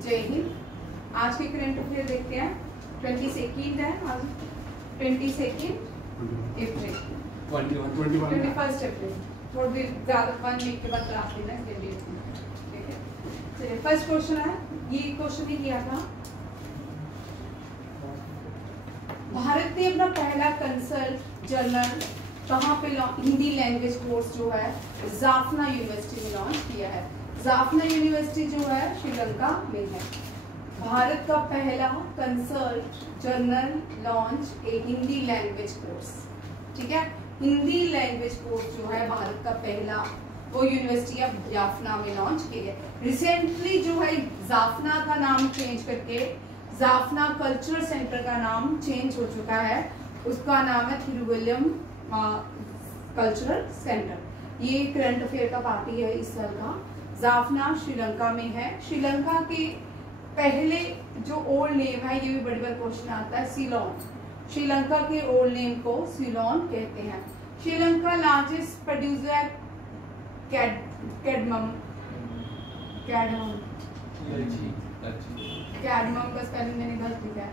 जय हिंद। आज के करंट अफेयर देखते हैं। 22 है आज, 22 अप्रैल, 21 अप्रैल, थोड़ी देर ज्यादा 1 वीक के बाद क्लास लेना है। ठीक है, चलिए फर्स्ट क्वेश्चन है। ये क्वेश्चन ही किया था, भारत ने अपना पहला कंसल्ट जर्नल कहाँ पे हिंदी लैंग्वेज कोर्स जो है जाफना यूनिवर्सिटी में लॉन्च किया है। जाफना यूनिवर्सिटी जो है श्रीलंका में है। भारत का पहला consult journal launch a Hindi language course. ठीक है, हिंदी लैंग्वेज कोर्स जो है भारत का पहला, वो यूनिवर्सिटी ऑफ जाफना में लॉन्च किया गया। रिसेंटली जो है जाफना का नाम चेंज करके जाफना कल्चरल सेंटर का नाम चेंज हो चुका है। उसका नाम है थिरुवल्लम कल्चरल सेंटर। ये करंट अफेयर का पार्टी है इस साल का। जाफना श्रीलंका में है। श्रीलंका के पहले जो ओल्ड नेम है, ये भी बड़ी बार क्वेश्चन आता है, सीलोन। श्रीलंका के ओल्ड नेम को सीलोन कहते हैं। श्रीलंका लार्जेस्ट प्रोड्यूसर कैडमम का स्पेलिंग मैंने गलत लिखा है,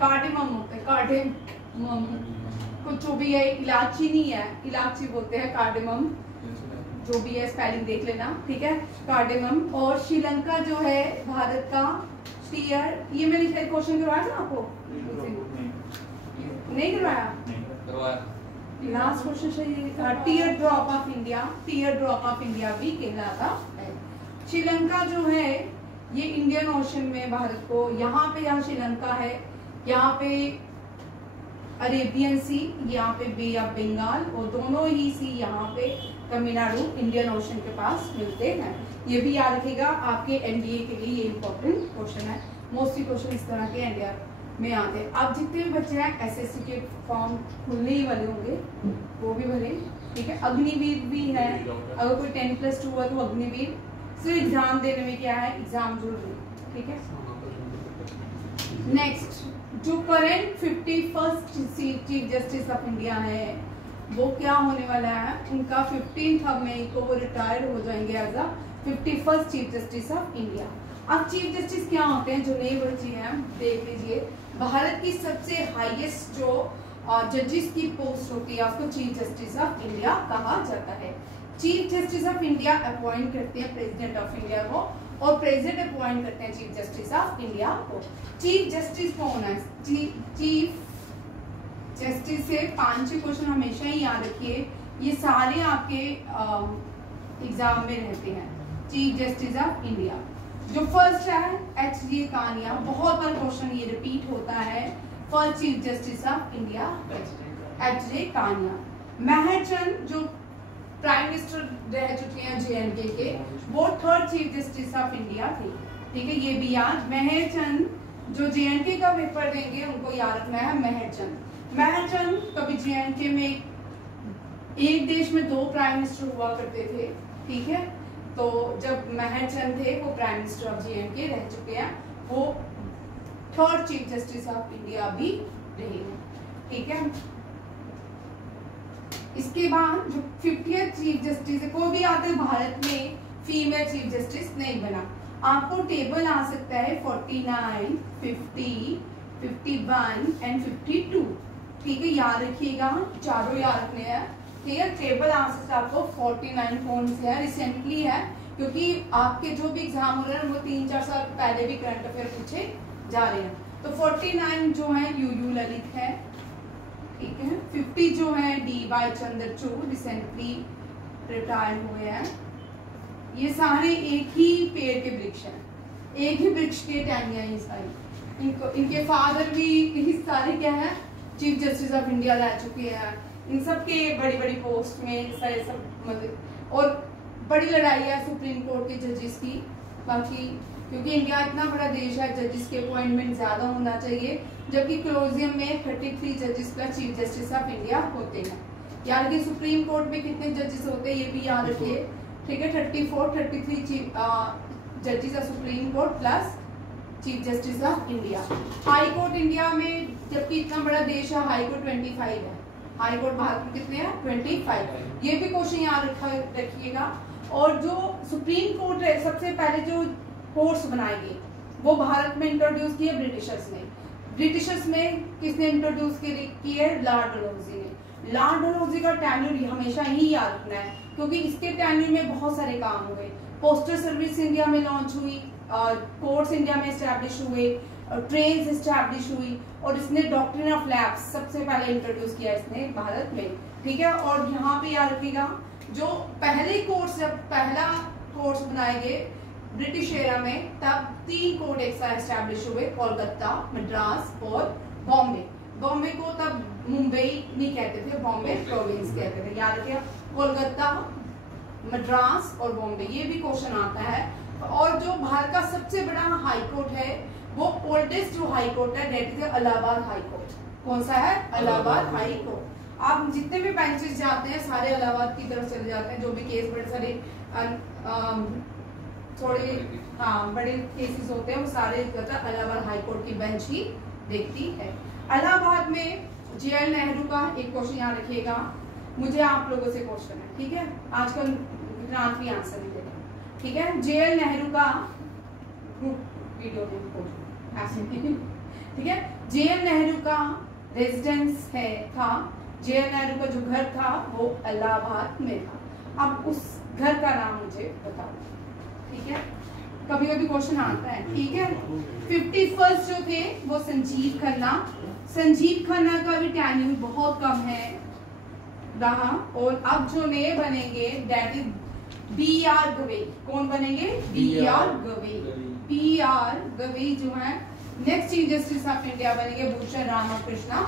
कार्डेमम होता है, कार्डेमम कुछ जो भी है, इलायची नहीं है, इलायची बोलते हैं, कार्डेमम जो भी है स्पेलिंग देख लेना। ठीक है, कार्डेमम। और श्रीलंका जो है भारत का टीयर, ये मैंने शायद क्वेश्चन करवाया था आपको, नहीं करवाया, लास्ट क्वेश्चन सही। Tier drop of India, tier drop of India भी कहलाता है। श्रीलंका जो है ये इंडियन ओशन में भारत को, यहाँ पे जहाँ श्रीलंका है यहाँ पे अरेबियन सी, यहाँ पे बे ऑफ बंगाल, और दोनों ही सी यहाँ पे तमिलनाडु इंडियन ओशन के पास मिलते हैं। ये भी याद रखिएगा, आपके एनडीए के लिए ये इंपॉर्टेंट क्वेश्चन है। मोस्टली क्वेश्चन इस तरह के एनडीए में आते हैं। अब जितने भी बच्चे हैं एसएससी के फॉर्म खुलने ही वाले होंगे, वो भी भले। ठीक है, अग्निवीर भी है, अगर कोई 10+2 हुआ तो अग्निवीर सिर्फ एग्जाम देने में क्या है, एग्जाम जरूर। ठीक है, नेक्स्ट जो current 51st chief justice of India है, वो क्या होने वाला है, उनका 15 मई को वो रिटायर हो जाएंगे as a 51st chief justice of India. अब चीफ जस्टिस क्या होते हैं, जो नए बच्चे हैं देख लीजिए। भारत की सबसे हाईएस्ट जो जजेस की पोस्ट होती है उसको चीफ जस्टिस ऑफ इंडिया कहा जाता है। Chief justice of India appoint करते हैं प्रेसिडेंट ऑफ इंडिया को, और प्रेसिडेंट अपॉइंट करते हैं चीफ जस्टिस ऑफ इंडिया को। चीफ जस्टिस कौन है? चीफ जस्टिस से 5-6 क्वेश्चन हमेशा ही याद रखिए, ये सारे आपके एग्जाम में रहते हैं। चीफ जस्टिस ऑफ इंडिया जो फर्स्ट है एच.जे. कानिया, बहुत बार क्वेश्चन ये रिपीट होता है। First chief justice of India H J. Kania. Mehr Chand जो प्राइम मिनिस्टर रह चुके हैं जे.एंड.के के, वो 3rd chief justice of India थे। ठीक है, ये भी याद। मेहर चंद जो जे.एंड.के का पेपर देंगे उनको याद रखना है, मेहर चंद। मेहर चंद कभी जे.एंड.के में, एक देश में 2 प्राइम मिनिस्टर हुआ करते थे। ठीक है, तो जब मेहर चंद थे वो प्राइम मिनिस्टर ऑफ जे.एंड.के रह चुके हैं, वो 3rd chief justice of India भी रहे हैं। ठीक है, इसके बाद जो 50th चीफ जस्टिस है, कोई भी आते भारत में फीमेल चीफ जस्टिस नहीं बना। आपको टेबल आ सकता है 49, 50, 51 एंड 52। ठीक है, याद रखिएगा, चारों याद रखने हैं। ठीक है, टेबल आ सकता है आपको 49 कौन से है, रिसेंटली है, क्योंकि आपके जो भी एग्जाम हो रहे हैं वो 3-4 साल पहले भी करंट अफेयर पूछे जा रहे हैं। तो 49 जो है यू ललित है। ठीक है, 50 जो है D.Y. चंद्रचूड़, रिसेंटली रिटायर हुए हैं। ये सारे एक ही पेड़ के वृक्ष हैं, एक ही वृक्ष के टहनियां ये सारी। इनके फादर भी इस सारे क्या है, चीफ जस्टिस ऑफ इंडिया रह चुके हैं। इन सब के बड़ी पोस्ट में सारे सब मतलब, और बड़ी लड़ाई है सुप्रीम कोर्ट के जजेस की। बाकी क्योंकि इंडिया इतना बड़ा देश है, जजेस के अपॉइंटमेंट ज्यादा होना चाहिए, जबकि कोलोजियम में 33 जजेस का चीफ जस्टिस ऑफ इंडिया होते हैं। याद रखिए, सुप्रीम कोर्ट में कितने जजेस होते हैं ये भी याद रखिए। ठीक है, 33 चीफ जजेस of supreme court plus chief justice of India. High court India में, जबकि इतना बड़ा देश है, हाई कोर्ट 25 है। हाई कोर्ट भारत में कितने हैं? 25। ये भी क्वेश्चन याद रखिएगा। और जो सुप्रीम कोर्ट है सबसे पहले जो कोर्ट्स बनाए गए वो भारत में इंट्रोड्यूस किए ब्रिटिशर्स ने। ब्रिटिशर्स में किसने इंट्रोड्यूस की है? लॉर्ड डलहौजी ने। लॉर्ड डलहौजी का टेन्योर हमेशा ही याद रखना है क्योंकि इसके टेन्योर में बहुत सारे काम हुए। पोस्टल सर्विस इंडिया में लॉन्च हुई, कोर्ट्स इंडिया में एस्टैब्लिश हुए, ट्रेन एस्टैब्लिश हुई और इसने डॉक्ट्रिन ऑफ लैब्स सबसे पहले इंट्रोड्यूस किया इसने भारत में। ठीक है, और यहाँ पे याद रखिएगा जो पहले कोर्ट्स, जब पहला कोर्ट्स बनाए गए ब्रिटिश एरा में तब 3 कोर्ट एक साथ एस्टैब्लिश हुए, कोलकाता, मद्रास और बॉम्बे। बॉम्बे को तब मुंबई नहीं कहते थे, बॉम्बे प्रोविंस कहते थे। याद रखिए कोलकाता, मद्रास और बॉम्बे, ये भी क्वेश्चन आता है। और जो भारत का सबसे बड़ा हाई कोर्ट है वो ओल्डेस्ट जो हाई कोर्ट है that is Allahabad high court. कौन सा है? Allahabad high court. आप जितने भी बेंचेस जाते हैं सारे इलाहाबाद की तरफ चले जाते हैं। जो भी केस बड़े सारे थोड़े बड़े केसेस होते हैं वो सारे इलाहाबाद हाई कोर्ट की बेंच ही देखती है। इलाहाबाद में JL नेहरू का एक क्वेश्चन यहाँ रखिएगा, मुझे आप लोगों से क्वेश्चन है, ठीक है? आजकल ग्रांट भी आंसर नहीं देगा, ठीक है? JL नेहरू का वीडियो ठीक है। JL नेहरू का रेजिडेंस था, JL नेहरू का जो घर था वो इलाहाबाद में था। अब उस घर का नाम मुझे बताओ, ठीक है? कभी कभी क्वेश्चन आता है, ठीक है? 51st जो थे वो संजीव खन्ना। संजीव खन्ना का भी टेन्योर बहुत कम है रहा। और अब जो नए बनेंगे दैट इज BR गवई। कौन बनेंगे? BR गवई। BR गवई जो है next chief justice of India बनेंगे भूषण रामकृष्णा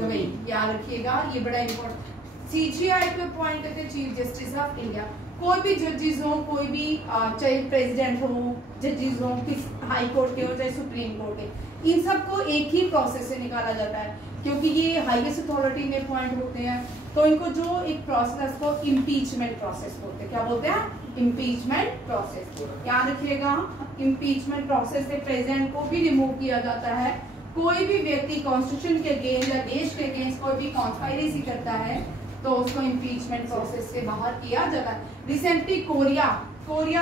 गवई। याद रखिएगा, ये बड़ा इंपॉर्टेंट। CJI पे अपॉइंट करते हैं चीफ जस्टिस ऑफ इंडिया। कोई भी जजेस हो, कोई भी चाहे प्रेसिडेंट हो, जजेस हो, किस हाई कोर्ट के हो चाहे सुप्रीम कोर्ट के, इन सबको एक ही प्रोसेस से निकाला जाता है क्योंकि ये हाईएस्ट अथॉरिटी में अपॉइंट होते हैं। तो इनको जो एक प्रोसेस को इम्पीचमेंट प्रोसेस बोलते हैं। क्या बोलते हैं? Impeachment process. याद रखिएगा, इम्पीचमेंट प्रोसेस से प्रेसिडेंट को भी रिमूव किया जाता है। कोई भी व्यक्ति कॉन्स्टिट्यूशन के अगेंस्ट या देश के अगेंस्ट कोई भी कॉन्स्पायरेसी करता है तो उसको इम्पीचमेंट प्रोसेस से बाहर किया जाता है। रिसेंटली कोरिया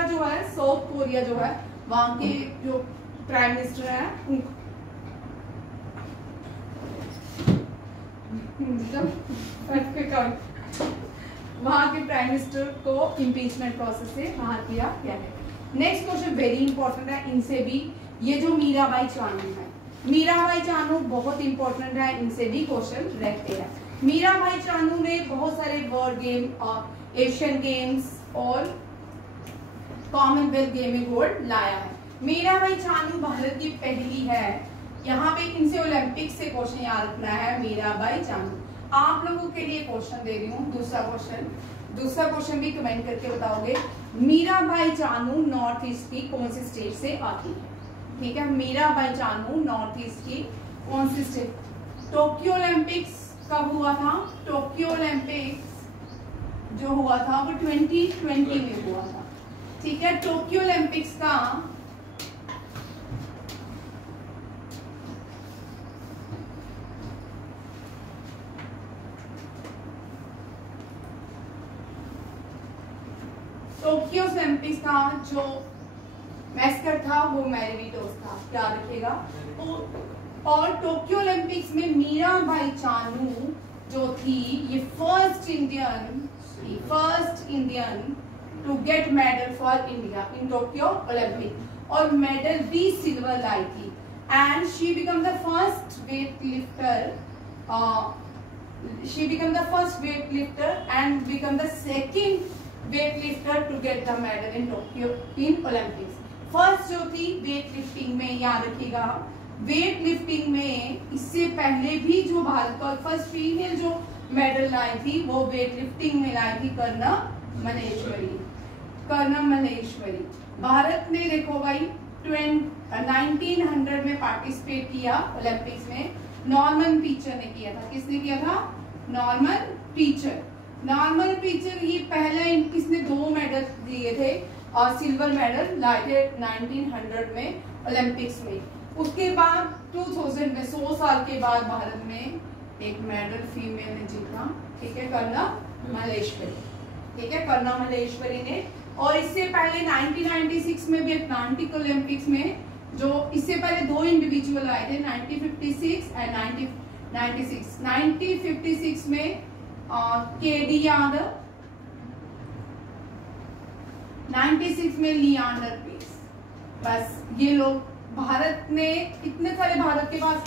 जो है, साउथ कोरिया जो है, वहां के जो प्राइम मिनिस्टर है वहां के प्राइम मिनिस्टर को इम्पीचमेंट प्रोसेस से बाहर किया गया है। नेक्स्ट क्वेश्चन वेरी इंपॉर्टेंट है, इनसे भी ये जो मीराबाई चानू है, मीराबाई चानू बहुत इंपॉर्टेंट है, इनसे भी क्वेश्चन रहते हैं। मीराबाई चानू ने बहुत सारे वर्ल्ड गेम और एशियन गेम्स और कॉमनवेल्थ गेम में गोल्ड लाया है। मीराबाई चानू भारत की पहली है। यहाँ पे इनसे ओलंपिक से क्वेश्चन याद रखना है। मीराबाई चानू आप लोगों के लिए क्वेश्चन दे रही हूँ। दूसरा क्वेश्चन भी कमेंट करके बताओगे। मीराबाई चानू नॉर्थ ईस्ट की कौन सी स्टेट से आती है? ठीक है, मीराबाई चानू नॉर्थ ईस्ट की कौन सी स्टेट? टोक्यो ओलंपिक्स कब हुआ था? टोक्यो ओलंपिक्स जो हुआ था वो 2020 में हुआ था। ठीक है, टोक्यो ओलंपिक्स का टोक्यो ओलंपिक्स का जो मैस्कट था वो मैरीटोस था, याद रखिएगा। और टोक्यो ओलंपिक्स में मीराबाई चानू जो थी ये first Indian to get medal for India in Tokyo Olympic और मेडल भी सिल्वर लाई थी। And she become the first weight lifter and become the second weight lifter to get the medal in Tokyo in Olympics. First जो थी weight lifting में, याद रखिएगा, weight lifting में इससे पहले भी जो भारत का फर्स्ट फीमेल जो मेडल लाई थी वो वेट लिफ्टिंग में लाई थी कर्णम मल्लेश्वरी। भारत ने देखो भाई 1900 में पार्टिसिपेट किया ओलंपिक्स में। नॉर्मन पीचर ने किया था। किसने किया था? नॉर्मन पीचर ये पहला किसने 2 मेडल दिए थे और सिल्वर मेडल लाए थे 1900 में ओलंपिक्स में। उसके बाद 2000 में 100 साल के बाद भारत में एक मेडल फीमेल ने जीता। ठीक है, कर्णम मल्लेश्वरी। ठीक है, करुणा मल्लेश्वरी ने। और इससे पहले 1996 में भी अटलांटिक ओलंपिक्स में जो इससे पहले 2 इंडिविजुअल आए थे 1956 एंड 1996। 1956 में केडी यादव, 96 में लियांडर पेस। बस ये लोग भारत में इतने सारे, भारत के पास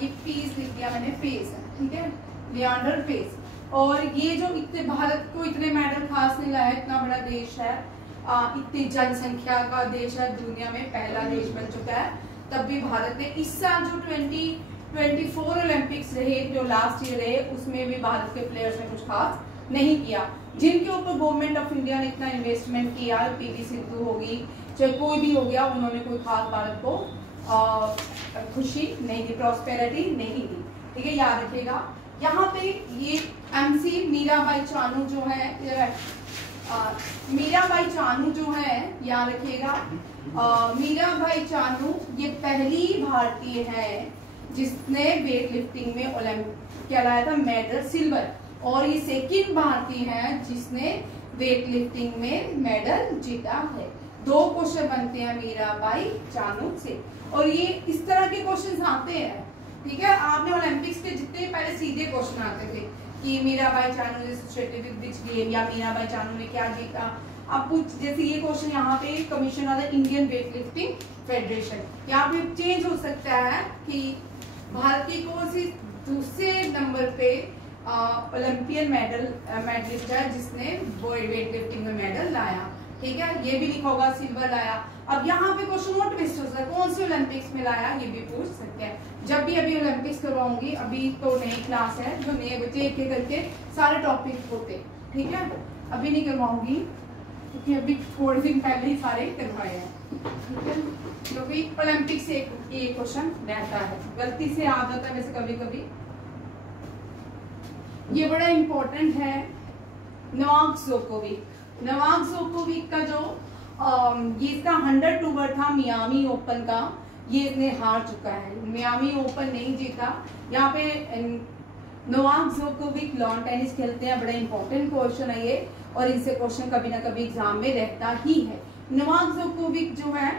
ये पेस लिख दिया मैंने, पेस है, ठीक है, लियांडर पेस। और ये जो इतने भारत को इतने मेडल खास नहीं लाया, इतना बड़ा देश है, इतनी जनसंख्या का देश है, दुनिया में पहला देश बन चुका है, तब भी भारत ने इस साल जो 2024 ओलंपिक्स रहे, जो लास्ट ईयर रहे, उसमें भी भारत के प्लेयर्स ने कुछ खास नहीं किया। जिनके ऊपर गवर्नमेंट ऑफ इंडिया ने इतना इन्वेस्टमेंट किया, पीवी सिंधु होगी, चाहे कोई भी हो गया, उन्होंने कोई खास भारत को खुशी नहीं दी, प्रॉस्पेरिटी नहीं दी, ठीक है, याद रखिएगा। यहाँ पे ये एमसी मीराबाई चानू जो है, मीराबाई चानू जो है, याद रखिएगा, मीराबाई चानू ये पहली भारतीय है जिसने वेट लिफ्टिंग में क्या लाया था, मेडल सिल्वर। और ये सेकंड भारतीय है जिसने वेट लिफ्टिंग में मेडल जीता है। 2 क्वेश्चन बनते हैं मीराबाई चानू से, और ये इस तरह के क्वेश्चन आते हैं, ठीक है। आपने ओलंपिक्स के जितने पहले सीधे क्वेश्चन आते थे कि मीराबाई चानू विच गेम, या मीराबाई चानू ने क्या जीता, अब कुछ जैसे ये क्वेश्चन यहाँ पे commission of the Indian weight lifting federation, यहाँ पे चेंज हो सकता है कि भारत की कौन सी दूसरे नंबर पे ओलंपियन मेडलिस्ट है जिसने वेट लिफ्टिंग में मेडल लाया, ठीक है, ये भी लिखा होगा सिल्वर लाया। अब यहाँ पे क्वेश्चन और ट्विस्ट हो सकता है, कौन सी ओलंपिक्स में लाया, ये भी पूछ सकते हैं। जब भी अभी ओलंपिक्स करवाऊंगी, अभी तो नई क्लास है, जो नए बच्चे एक एक करके सारे टॉपिक होते, ठीक है, अभी नहीं करवाऊंगी क्योंकि अभी थोड़े दिन पहले ही सारे करवाए हैं, ठीक है, क्योंकि ओलंपिक से एक क्वेश्चन रहता है, गलती से आदत है वैसे कभी कभी। ये बड़ा इंपॉर्टेंट है, नोवाक जोकोविक। नोवाक जोकोविक का जो ये इसका 100 टूर था मियामी ओपन का, ये इसने हार चुका है, मियामी ओपन नहीं जीता। यहाँ पे नोवाक जोकोविक लॉन टेनिस खेलते हैं, बड़ा इंपॉर्टेंट क्वेश्चन है ये, और इनसे क्वेश्चन कभी ना कभी एग्जाम में रहता ही है। नोवाक जोकोविक जो है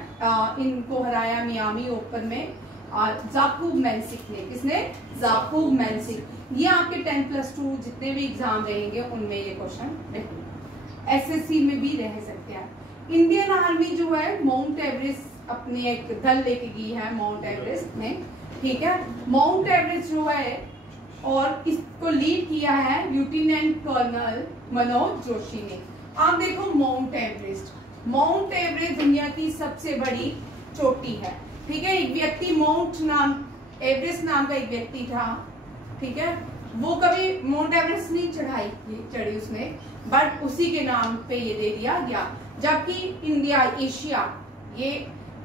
इनको हराया मियामी ओपन में जाकूब मैंसिक ने। किसने? जाकूब मैंसिक। ये आपके 10+2 जितने भी एग्जाम रहेंगे उनमें ये क्वेश्चन रहेंगे, एसएससी में भी रह सकते हैं। इंडियन आर्मी जो है माउंट एवरेस्ट अपने एक दल लेके गई है माउंट एवरेस्ट में, ठीक है। माउंट एवरेस्ट जो है और इसको लीड किया है लेफ्टिनेंट कर्नल मनोज जोशी ने। आप देखो माउंट एवरेस्ट, माउंट एवरेस्ट दुनिया की सबसे बड़ी चोटी है, ठीक है। एक व्यक्ति माउंट नाम एवरेस्ट नाम का एक व्यक्ति था, ठीक है, वो कभी माउंट एवरेस्ट नहीं चढ़ी उसने, बट उसी के नाम पे ये दे दिया गया। जबकि इंडिया, एशिया, ये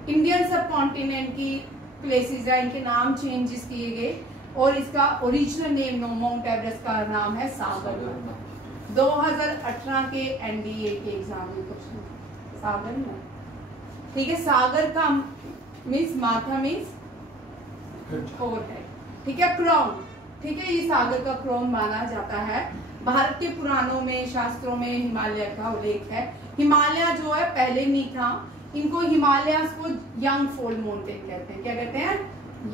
इंडियन सब कॉन्टिनेंट की प्लेसेस है, इनके नाम चेंजेस किए गए और इसका ओरिजिनल नेम माउंट एवरेस्ट का नाम है सागर। 2018 के एनडीए के एग्जाम में क्वेश्चन सागर में, ठीक है। सागर का मीन्स माथा मीन्स ओवरहेड, ठीक है, क्राउन, ठीक है, ये सागर का क्राउन माना जाता है। भारत के पुराणों में, शास्त्रों में हिमालय का उल्लेख है। हिमालय जो है पहले नहीं था, इनको हिमालय को यंग फोल्ड माउंटेन कहते हैं। क्या कहते हैं?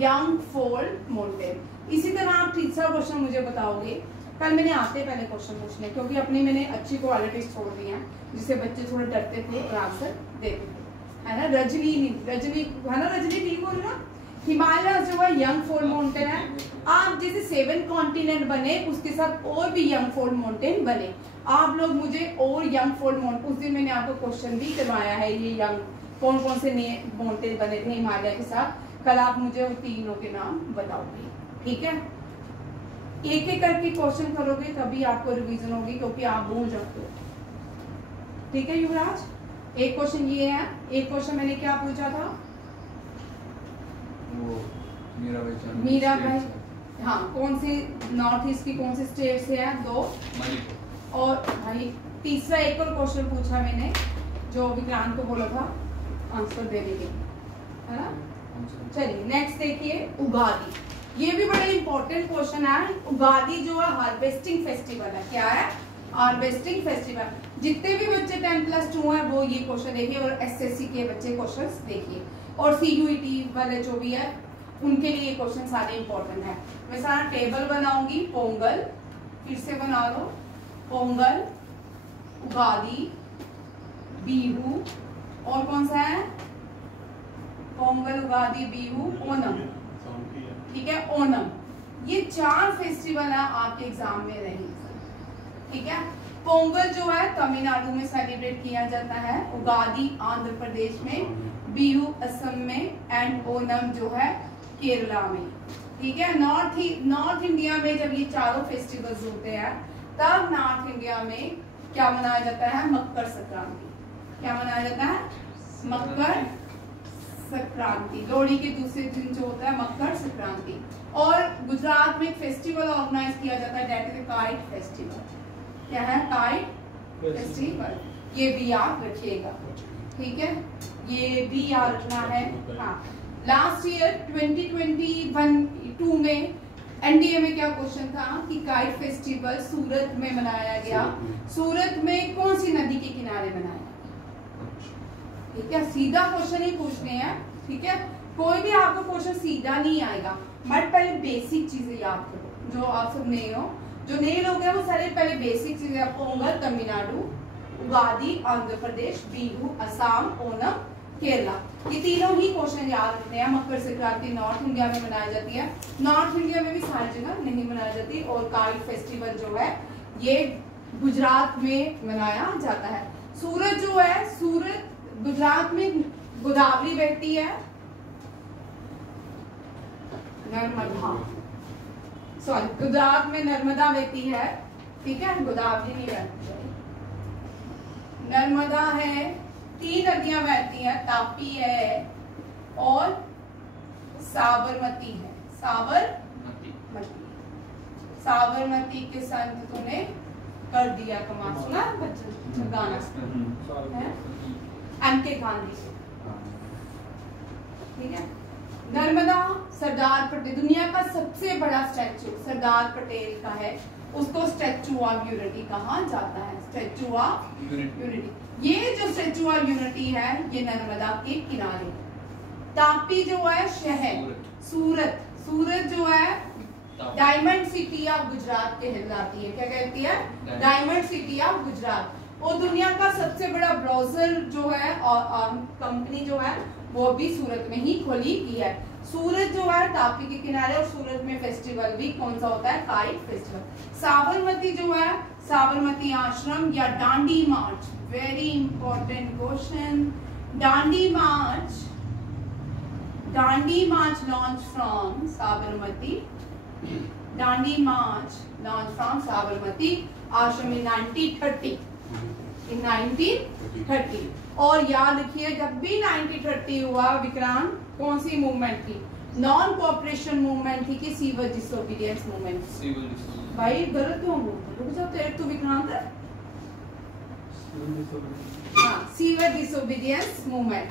Young fold mountain. इसी तरह आप तीसरा क्वेश्चन मुझे बताओगे, कल मैंने आते पहले क्वेश्चन पूछने, क्योंकि अपनी मैंने अच्छी क्वालिटीज छोड़ दी हैं जिससे बच्चे थोड़े डरते थे और आंसर देते थे, है ना। रजनी है ना, रजनी ठीक हो ना। हिमालय जो है यंग फोल्ड माउंटेन है। आप जैसे 7 कॉन्टिनेंट बने उसके साथ और भी यंग फोल्ड माउंटेन बने। आप लोग मुझे और यंग फोल्ड माउंटेन, उस दिन मैंने आपको क्वेश्चन भी करवाया है, ये यंग कौन कौन से माउंटेन बने थे हिमालय के साथ। कल आप मुझे उन तीनों के नाम बताओगे, ठीक है। एक एक करके क्वेश्चन करोगे तभी आपको रिवीजन होगी, क्योंकि आप भूल जाते हो, ठीक है युवराज। एक क्वेश्चन ये है, एक क्वेश्चन मैंने क्या पूछा था, मीराबाई, हाँ, कौन सी नॉर्थ ईस्ट की कौन सी स्टेट से है? 2 मणिपुर। और भाई तीसरा एक और क्वेश्चन पूछा मैंने जो विक्रांत को बोला था आंसर देने के, है ना। चलिए नेक्स्ट देखिए, उगादी। ये भी बड़ा इंपॉर्टेंट क्वेश्चन है। उगादी जो है हार्वेस्टिंग फेस्टिवल है। क्या है? Harvesting festival. जितने भी बच्चे 10+2 हैं वो ये क्वेश्चन देखिए, और एसएससी के बच्चे क्वेश्चंस देखिए, और सीयूईटी वाले जो भी है उनके लिए ये क्वेश्चन सारे इंपॉर्टेंट है। मैं सारा टेबल बनाऊंगी। पोंगल, फिर से बना लो, पोंगल, उगादी, बिहू, और कौन सा है, पोंगल, उगादी, बिहू, ओणम, ठीक है, ओणम। ये 4 फेस्टिवल है आपके एग्जाम में रहेंगे, ठीक है। पोंगल जो है तमिलनाडु में सेलिब्रेट किया जाता है, उगादी आंध्र प्रदेश में, बिहू असम में, एंड ओणम जो है केरला में, ठीक है। नॉर्थ इंडिया में जब ये चारों फेस्टिवल्स होते हैं तब नॉर्थ इंडिया में क्या मनाया जाता है, मकर संक्रांति। क्या मनाया जाता है, मकर संक्रांति। लोहड़ी के दूसरे दिन जो होता है मकर संक्रांति। और गुजरात में एक फेस्टिवल ऑर्गेनाइज किया जाता है, दैट इज काइट फेस्टिवल। क्या है, काइट फेस्टिवल। ये भी याद रखिएगा, ठीक है, ये भी याद रखना है। हाँ, लास्ट ईयर 2021-2 में एनडीए में क्या क्वेश्चन था कि काइट फेस्टिवल सूरत में मनाया गया। सूरत में कौन सी नदी के किनारे मनाया, ठीक है। सीधा क्वेश्चन ही पूछने हैं, ठीक है। कोई भी आपको क्वेश्चन सीधा नहीं आएगा, बट पहले बेसिक चीजें याद करो। जो आप सब नए हो, जो नए लोग हैं वो सारे पहले बेसिक चीजें आपको, पोंगल तमिलनाडु, उगादी आंध्र प्रदेश, बिहू असम, ओणम केरला, ये तीनों ही क्वेश्चन याद रखते हैं। मकर संक्रांति नॉर्थ इंडिया में मनाई जाती है, नॉर्थ इंडिया में भी सारी जगह नहीं मनाई जाती। और काइट फेस्टिवल जो है ये गुजरात में मनाया जाता है। सूरत जो है, सूरत गुजरात में गोदावरी बहती है, नर्मदा, सॉरी गुजरात में नर्मदा बहती है, ठीक है, गोदावरी नहीं बहती है, नर्मदा है। 3 नदियां बहती हैं, तापी है और साबरमती है। साबरमती के संत तूने कर दिया कमाल, सुना बच्चों गाना है, एमके गांधी, ठीक है। नर्मदा सरदार पटेल, दुनिया का सबसे बड़ा स्टैचू सरदार पटेल का है, उसको स्टैचू ऑफ यूनिटी कहा जाता है, स्टैचू ऑफ यूनिटी। ये जो स्टैचू ऑफ यूनिटी है ये नर्मदा के किनारे। तापी जो है शहर, सूरत जो है डायमंड सिटी ऑफ गुजरात कहलाती है। क्या कहती है, डायमंड सिटी ऑफ गुजरात। और दुनिया का सबसे बड़ा ब्राउजर जो है कंपनी जो है वो भी सूरत में ही खोली की है। सूरत जो है तापी के किनारे, और सूरत में फेस्टिवल भी कौन सा होता है, काइट फेस्टिवल। साबरमती जो है, साबरमती आश्रम या Dandi march, very important question. Dandi march launch from Sabarmati, Dandi march launch from Sabarmati Ashram in 1930। और याद रखिए जब भी 1930 हुआ विक्रांत, कौन सी मूवमेंट थी, नॉन कोऑपरेशन मूवमेंट थी कि सिविल डिसोबीडियंस मूवमेंट। भाई गलत क्यों बोलते, रुक जाओ, तेरे तो विक्रांत है। हाँ, सिविल डिसोबीडियंस मूवमेंट,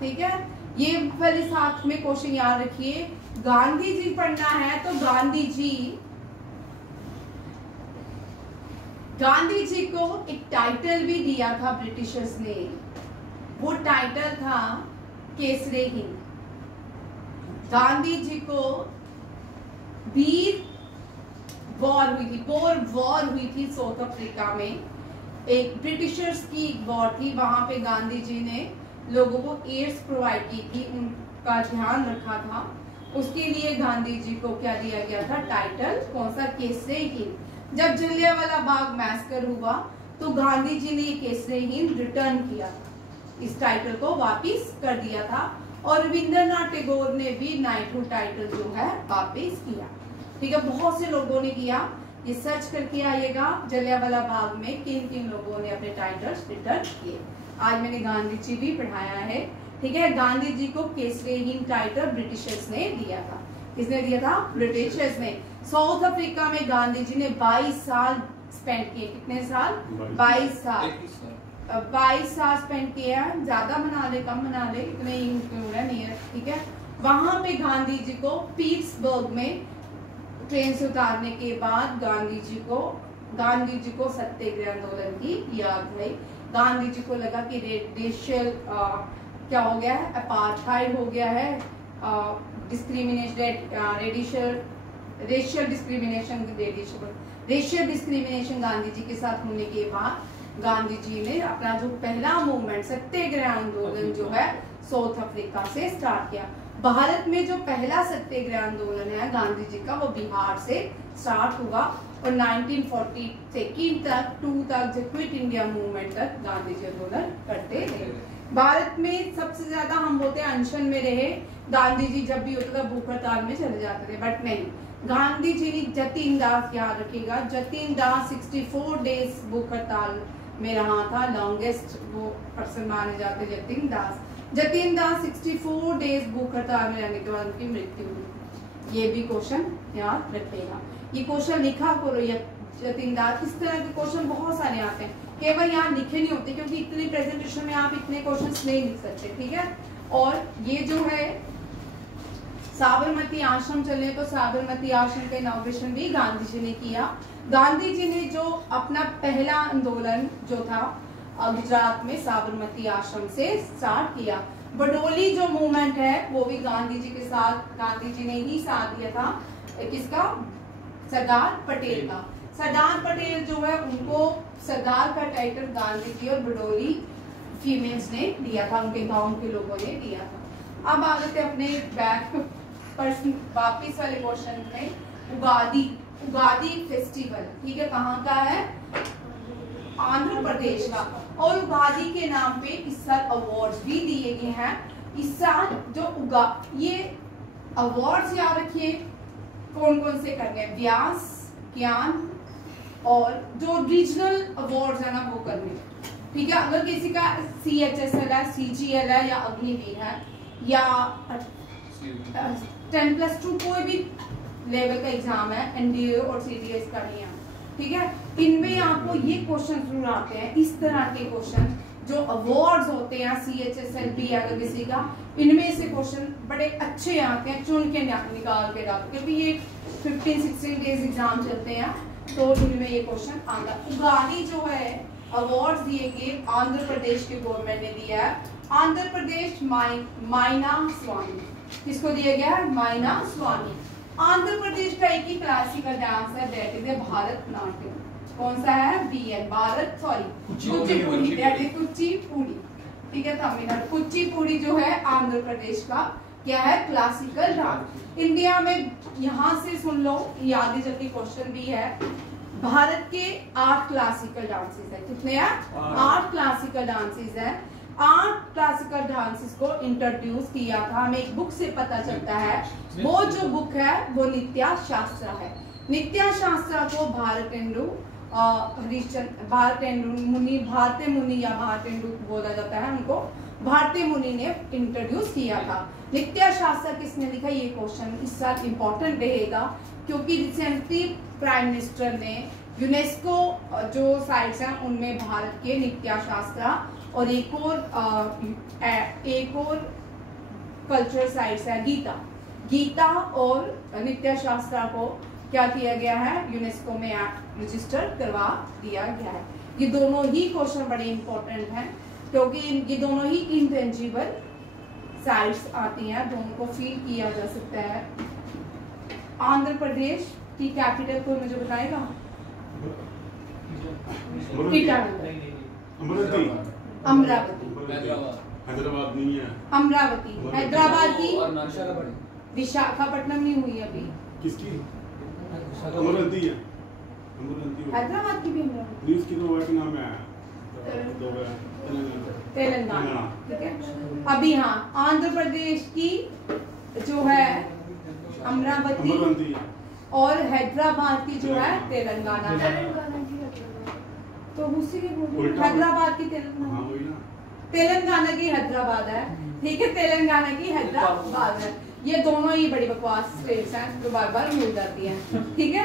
ठीक है। ये पहले साथ में क्वेश्चन याद रखिए। गांधी जी पढ़ना है तो गांधी जी को एक टाइटल भी दिया था ब्रिटिशर्स ने, वो टाइटल था केसरे हिंद। गांधी जी को वीर वॉर हुई थी साउथ अफ्रीका में, एक ब्रिटिशर्स की वॉर थी। वहां पे गांधी जी ने लोगों को एड्स प्रोवाइड की थी, उनका ध्यान रखा था। उसके लिए गांधी जी को क्या दिया गया था, टाइटल कौन सा, केसरे हिंद। जब जलियांवाला बाग मैसकर हुआ तो गांधी जी ने केसरे हिंद रिटर्न किया, इस टाइटल को वापिस कर दिया था। और रविंद्रनाथ टैगोर ने भी नाइटहुड टाइटल जो है वापिस किया, ठीक है। बहुत से लोगों ने किया, ये सर्च करके आइएगा जलियांवाला बाग में किन किन लोगों ने अपने टाइटल्स रिटर्न किए। आज मैंने गांधी जी भी पढ़ाया है, ठीक है। गांधी जी को केसरे हिंद टाइटल ब्रिटिशर्स ने दिया था। किसने दिया था, ब्रिटिशर्स ने। साउथ अफ्रीका में गांधी जी ने 22 साल स्पेंड किए। कितने साल, 22 साल 22 साल स्पेंड किया। ज्यादा बना ले कम बना ले, इतने इंक्लूड है नहीं है, ठीक है। वहां पे गांधी जी को पीट्सबर्ग में ट्रेन से उतारने के बाद गांधी जी को गांधी जी को सत्याग्रह आंदोलन की याद है। गांधी जी को लगा कि रेशियल क्या हो गया है, अपार्थाइड हो गया है, रेशियल डिस्क्रिमिनेशन गांधी जी के साथ होने के बाद गांधी जी ने अपना जो पहला मूवमेंट सत्याग्रह आंदोलन जो है साउथ अफ्रीका से स्टार्ट किया। भारत में जो पहला सत्याग्रह आंदोलन है गांधी जी का, वो बिहार से स्टार्ट हुआ और 1942 तक जो क्विट इंडिया मूवमेंट तक गांधी जी आंदोलन करते रहे। भारत में सबसे ज्यादा हम बोलते हैं अनशन में रहे। गांधी जी जब भी होता था भूख हड़ताल में चले जाते थे, बट नहीं, गांधी जी ने जतीन दास, याद रखिएगा, जतीन दास 64 डेज भूख हड़ताल में रहा था। लॉन्गेस्ट वो पर्सन माने जाते जतीन दास। जतीन दास 64 डेज भूख हड़ताल में रहने के बाद उनकी मृत्यु हुई। ये भी क्वेश्चन याद रखिएगा, ये क्वेश्चन लिखा करो। जतीन दास, इस तरह के क्वेश्चन बहुत सारे आते हैं, केवल यहाँ लिखे नहीं होते क्योंकि इतनी प्रेजेंटेशन में आप इतने क्वेश्चंस नहीं लिख सकते, ठीक है। और ये जो है साबरमती आश्रम चले, तो साबरमती आश्रम का इनॉग्रेशन भी गांधी जी ने किया। गांधी जी ने जो अपना पहला आंदोलन जो था गुजरात में साबरमती आश्रम से स्टार्ट किया। बडोली जो मूवमेंट है वो भी गांधी जी के साथ, गांधी जी ने ही साथ दिया था। किसका? सरदार पटेल का। सरदार पटेल जो है उनको सरदार का टाइटल गांधी जी और बडोली फीमेल्स ने दिया था, उनके गांव के लोगों ने दिया था। अब आ जाते अपने बैक वापिस वाले क्वेश्चन में। उगादी फेस्टिवल, ठीक है, कहाँ का है? आंध्र प्रदेश का। और उगादी के नाम पे इस साल अवार्ड्स भी दिए गए हैं। इस साल जो ये अवार्ड्स याद रखिए कौन कौन से करने हैं, व्यास, ज्ञान और जो रीजनल अवार्ड्स है ना वो करने, ठीक है। अगर किसी का CHSL है, CGL है या अग्निवीर है या 10+2 कोई भी लेवल का एग्जाम है, NDA और CDS का नहीं है, ठीक है। इनमें आपको ये क्वेश्चन जरूर आते हैं, इस तरह के क्वेश्चन जो अवार्ड्स होते हैं, CHSL भी अगर किसी का, इनमें से क्वेश्चन बड़े अच्छे आते हैं, चुन के निकाल के डालते, क्योंकि ये 15-16 डेज एग्जाम चलते हैं, तो इनमें ये क्वेश्चन आता है। उगादी जो है अवार्ड्स दिए गए आंध्र प्रदेश के गवर्नमेंट ने दिया है। आंध्र प्रदेश माइना स्वामी, किसको दिया गया है? माइना स्वामी। आंध्र प्रदेश का एक ही क्लासिकल डांस है, दैट इज भारतनाट्यम। कौन सा है? BN Bharat, Kuchipudi, that is Kuchipudi, ठीक है। तमिलनाडु कुचिपुड़ी जो है आंध्र प्रदेश का क्या है? Classical dance. इंडिया में यहाँ से सुन लो, याद जल्दी क्वेश्चन भी है। भारत के 8 क्लासिकल डांसेस है। कितने हैं? 8 क्लासिकल डांसेस है। 8 क्लासिकल डांसेस को इंट्रोड्यूस किया था, हमें एक बुक से पता चलता है। वो जो बुक है वो नित्या शास्त्रा है। नित्या शास्त्रा को भारतेंदु मुनि, भारतीय मुनि या भारतेंदु बोला जाता है उनको, भारतीय मुनि ने इंट्रोड्यूस किया था। नित्या शास्त्र किसने लिखा? ये क्वेश्चन इस साल इम्पोर्टेंट रहेगा, क्योंकि रिसेंटली प्राइम मिनिस्टर ने यूनेस्को जो साइट्स हैं उनमें भारत के नित्या शास्त्रा और एक और कल्चरल साइट्स है गीता और नित्या शास्त्रा को क्या किया गया है? यूनेस्को में रजिस्टर करवा दिया गया है। ये दोनों ही क्वेश्चन बड़े इंपॉर्टेंट हैं, क्योंकि ये दोनों ही इंटेंजिबल साइट्स आती हैं, दोनों को फील किया जा सकता है। आंध्र प्रदेश की कैपिटल कोई मुझे बताएगा? अमरावती। हैदराबाद नहीं है। अमरावती हैदराबाद की, विशाखापट्टनम नहीं हुई अभी। किसकी? अमरावती है। हैदराबाद की भी अमरावती। न्यूज़ की तो नाम है तेलंगाना, ठीक है। अभी हाँ, आंध्र प्रदेश की जो है अमरावती और हैदराबाद की जो है तेलंगाना है। तो उसी के हैदराबाद की तेलंगाना की हैदराबाद है, ठीक है। तेलंगाना की हैदराबाद है। ये दोनों ही बड़ी बकवास स्टेट्स हैं जो बार बार मिल जाती हैं, ठीक है।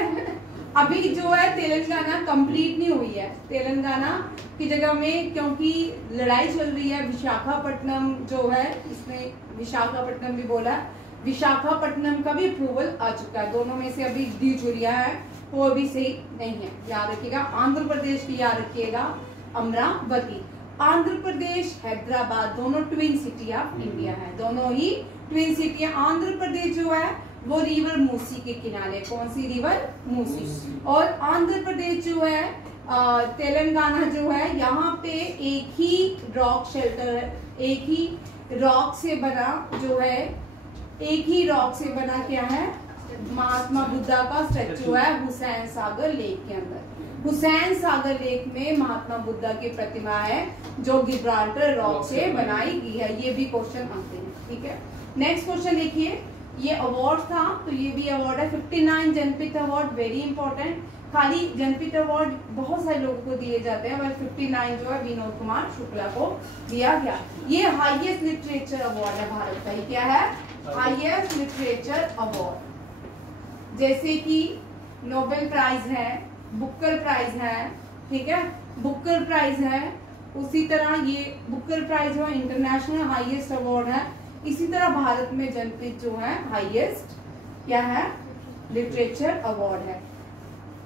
अभी जो है तेलंगाना कंप्लीट नहीं हुई है। तेलंगाना की जगह में क्योंकि लड़ाई चल रही है, विशाखापट्टनम जो है, इसने विशाखापट्टनम भी बोला, विशाखापट्टनम का भी अप्रूवल आ चुका है। दोनों में से अभी डी जुरिया है, वो भी सही नहीं है, याद रखिएगा। आंध्र प्रदेश भी याद रखिएगा, अमरावती। आंध्र प्रदेश, हैदराबाद दोनों ट्विन सिटी ऑफ इंडिया है, दोनों ही ट्विन सिटी है। आंध्र प्रदेश जो है वो रिवर मूसी के किनारे, कौन सी रिवर? मूसी। और आंध्र प्रदेश जो है तेलंगाना जो है, यहाँ पे एक ही रॉक शेल्टर है, एक ही रॉक से बना जो है, एक ही रॉक से बना क्या है? महात्मा बुद्धा का स्टैचू है हुसैन सागर लेक के अंदर। हुसैन सागर लेक में महात्मा बुद्धा की प्रतिमा है जो गिब्राल्टर रॉक से बनाई गई है। ये भी क्वेश्चन आते हैं, ठीक है। नेक्स्ट क्वेश्चन देखिए, ये अवार्ड था तो ये भी अवार्ड है 59 जनपीठ अवार्ड, वेरी इंपॉर्टेंट। खाली जनपीठ अवार्ड बहुत सारे लोगों को दिए जाते हैं, बट 59 जो है विनोद कुमार शुक्ला को दिया गया। ये हाईएस्ट लिटरेचर अवार्ड है भारत का। ये क्या है? Highest literature award. जैसे कि नोबेल प्राइज है, बुकर प्राइज है, ठीक है, बुकर प्राइज है। उसी तरह ये बुकर प्राइज जो इंटरनेशनल हाईएस्ट अवार्ड है। इसी तरह भारत में जनपीठ जो है हाईएस्ट क्या है? लिटरेचर अवार्ड है।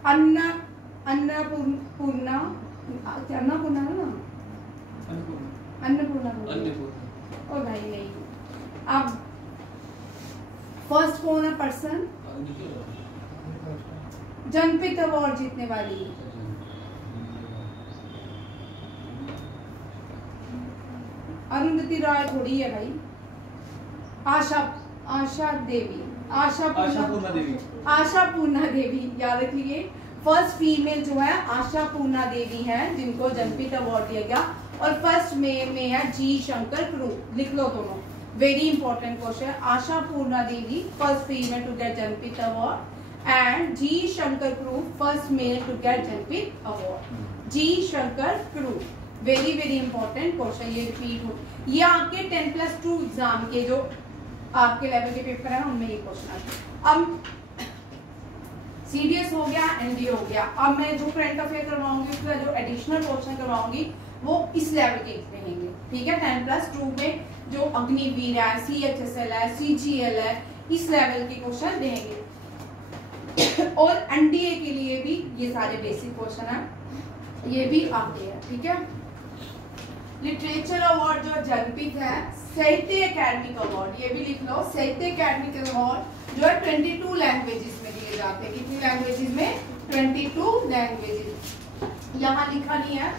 अन्नपूर्णा है ना, अन्नपूर्णा ओ भाई नहीं। अब फर्स्ट कौन है पर्सन जनपीठ अवार्ड जीतने वाली? अरुंधति रॉय थोड़ी है भाई, आशा देवी, आशा पूर्णा देवी, याद रखिए। फर्स्ट फीमेल जो है आशा पूर्णा देवी है जिनको जनपीठ अवार्ड दिया गया। और फर्स्ट मेल में है जी शंकर क्रू, लिख लो दोनों, very important question. Asha Purna Devi first female to get Jnanpith award and G Shankar Kurup first male to get Jnanpith award. G Shankar Kurup, very very important question, ये रिपीट हो। ये आपके 10+2 एग्जाम के जो आपके लेवल के पेपर है उनमें ये क्वेश्चन आता है। अब सीडीएस हो गया, एनडीए हो गया। अब मैं जो करंट अफेयर करवाऊंगी उसका जो एडिशनल क्वेश्चन करवाऊंगी वो इस लेवल के रहेंगे, ठीक है। 10+2 में जो अग्निवीर है, CHSL है, CGL है, इस लेवल के क्वेश्चन रहेंगे। और एनडीए के लिए भी ये सारे बेसिक क्वेश्चन है, ये भी आते हैं, ठीक है। लिटरेचर अवार्ड जो जनपीठ है, साहित्य अकेडमिक अवार्ड, ये भी लिख लो। साहित्य अकेडमिक अवार्ड जो है 22 लैंग्वेजेस में दिए जाते हैं। कितनी लैंग्वेजेस में? 22 लैंग्वेजेस। यहाँ लिखा नहीं है,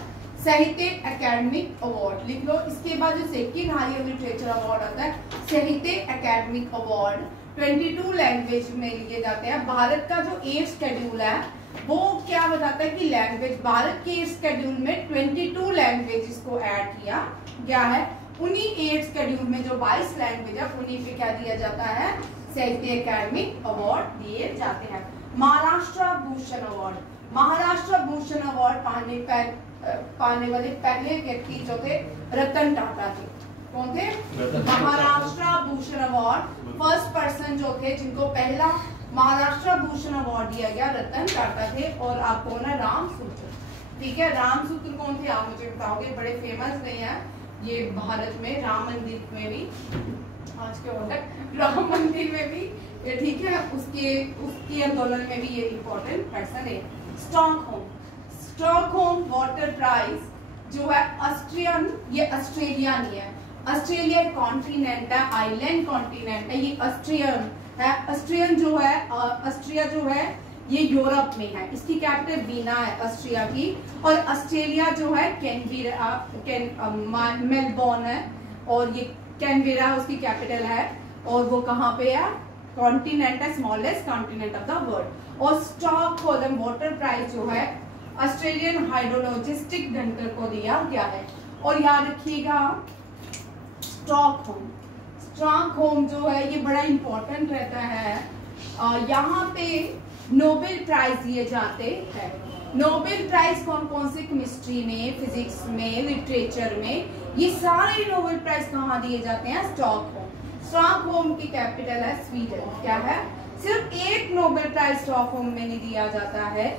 साहित्य अकेडमिक अवार्ड लिख लो। इसके बाद जो सेकंड हाईएस्ट लिटरेचर अवार्ड आता है साहित्य अकेडमिक अवार्ड, 22 लैंग्वेज में लिए जाते हैं। भारत का जो 8 शेड्यूल है वो क्या बताता है कि लैंग्वेज, भारत के शेड्यूल में 22 लैंग्वेजेस को ऐड किया गया है। उन्हीं 8 शेड्यूल में जो 22 लैंग्वेज है उन्हीं पे क्या दिया जाता है? साहित्य अकेडमिक अवार्ड दिए जाते हैं। महाराष्ट्र भूषण अवार्ड, महाराष्ट्र भूषण अवार्ड पाने वाले पहले व्यक्ति जो थे रतन टाटा थे। कौन थे? Maharashtra Bhushan award first person जो थे जिनको पहला महाराष्ट्र भूषण अवार्ड दिया गया रतन टाटा थे। और आप कौन है? रामसूत्र, ठीक है। रामसूत्र कौन थे आप मुझे बताओगे? बड़े फेमस नहीं है ये भारत में, राम मंदिर में भी, आज के ऑर्डर राम मंदिर में भी, ठीक है, उसके आंदोलन में भी ये इम्पोर्टेंट पर्सन है। स्टॉकहोम वाटर प्राइज जो है ऑस्ट्रियन, ये ऑस्ट्रेलिया नहीं है, ऑस्ट्रेलिया कॉन्टिनेंट है, आइलैंड कॉन्टिनेंट है, ये ऑस्ट्रियन है। ऑस्ट्रियन जो है, ऑस्ट्रिया जो है ये यूरोप में है, इसकी कैपिटल वीना है ऑस्ट्रिया की। और ऑस्ट्रेलिया जो है मेलबोर्न है और ये कैनबेरा उसकी कैपिटल है। और वो कहाँ पे है? कॉन्टिनेंट है, smallest continent of the world. और स्टॉकहोल्म वाटर प्राइज जो है ऑस्ट्रेलियन हाइड्रोलॉजिस्टिक सेंटर को दिया गया है। और याद रखिएगा स्टॉकहोम जो है ये बड़ा इंपॉर्टेंट रहता है। यहाँ पे नोबेल प्राइज दिए जाते हैं। नोबेल प्राइज कौन कौन से? केमिस्ट्री में, फिजिक्स में, लिटरेचर में, ये सारे नोबेल प्राइज कहाँ दिए जाते हैं? स्टॉकहोम। स्टॉकहोम की कैपिटल है स्वीडन। क्या है? सिर्फ एक नोबेल प्राइज स्टॉकहोम में नहीं दिया जाता है,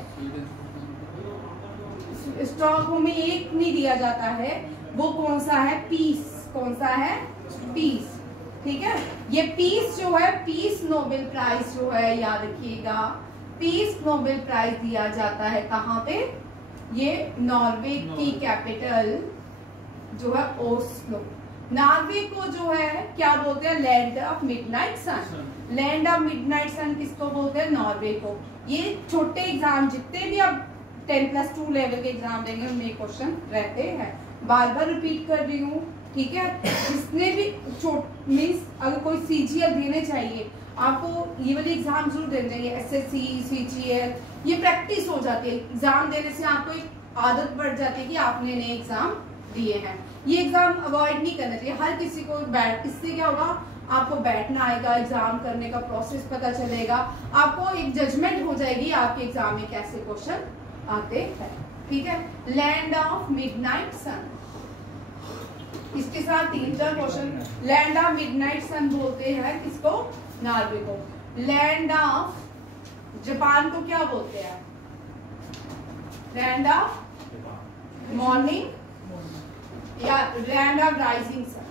स्टॉकहोम में एक नहीं दिया जाता है। वो कौन सा है? पीस। कौन सा है? पीस, ठीक है। ये पीस जो है, पीस नोबेल प्राइज जो है याद रखिएगा पीस नोबेल प्राइज दिया जाता है कहाँ पे? ये नॉर्वे की कैपिटल जो है ओस्लो। नॉर्वे को जो है क्या बोलते हैं? Land of midnight sun. Land of midnight sun किसको बोलते हैं? नॉर्वे को। ये छोटे एग्जाम जितने भी अब 10+2 लेवल के एग्जाम देंगे उनमें क्वेश्चन रहते हैं। बार बार रिपीट कर रही हूँ, ठीक है? जिसने भी मीन्स अगर कोई सीजीएल देने चाहिए आपको ये वाले एग्जाम जरूर देने चाहिए। एसएससी, सीजीएल, ये प्रैक्टिस हो जाती है। एग्जाम देने से आपको एक आदत बढ़ जाती है कि आपने नए एग्जाम दिए हैं। ये एग्जाम अवॉइड नहीं करना चाहिए। हर किसी को इससे क्या होगा? आपको बैठना आएगा, एग्जाम करने का प्रोसेस पता चलेगा, आपको एक जजमेंट हो जाएगी आपके एग्जाम में कैसे क्वेश्चन आते हैं, ठीक है? लैंड ऑफ मिडनाइट सन, इसके साथ 3-4 क्वेश्चन। लैंड ऑफ मिडनाइट सन बोलते हैं किसको? नॉर्वे को। लैंड ऑफ जापान को क्या बोलते हैं? लैंड ऑफ मॉर्निंग या लैंड ऑफ राइजिंग सन,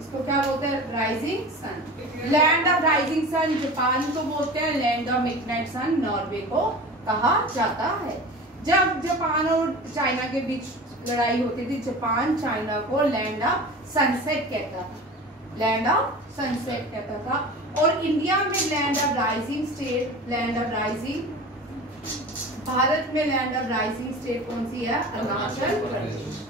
इसको क्या बोलते हैं? Rising sun. Land of rising sun Japan को बोलते हैं, land of midnight sun Norway को कहा जाता है। जब जापान और चाइना के बीच लड़ाई होती थी, जापान चाइना को लैंड ऑफ सनसेट कहता था, लैंड ऑफ सनसेट कहता था। और इंडिया में land of rising state, land of rising, Bharat में लैंड ऑफ राइजिंग स्टेट कौन सी है? अरुणाचल प्रदेश।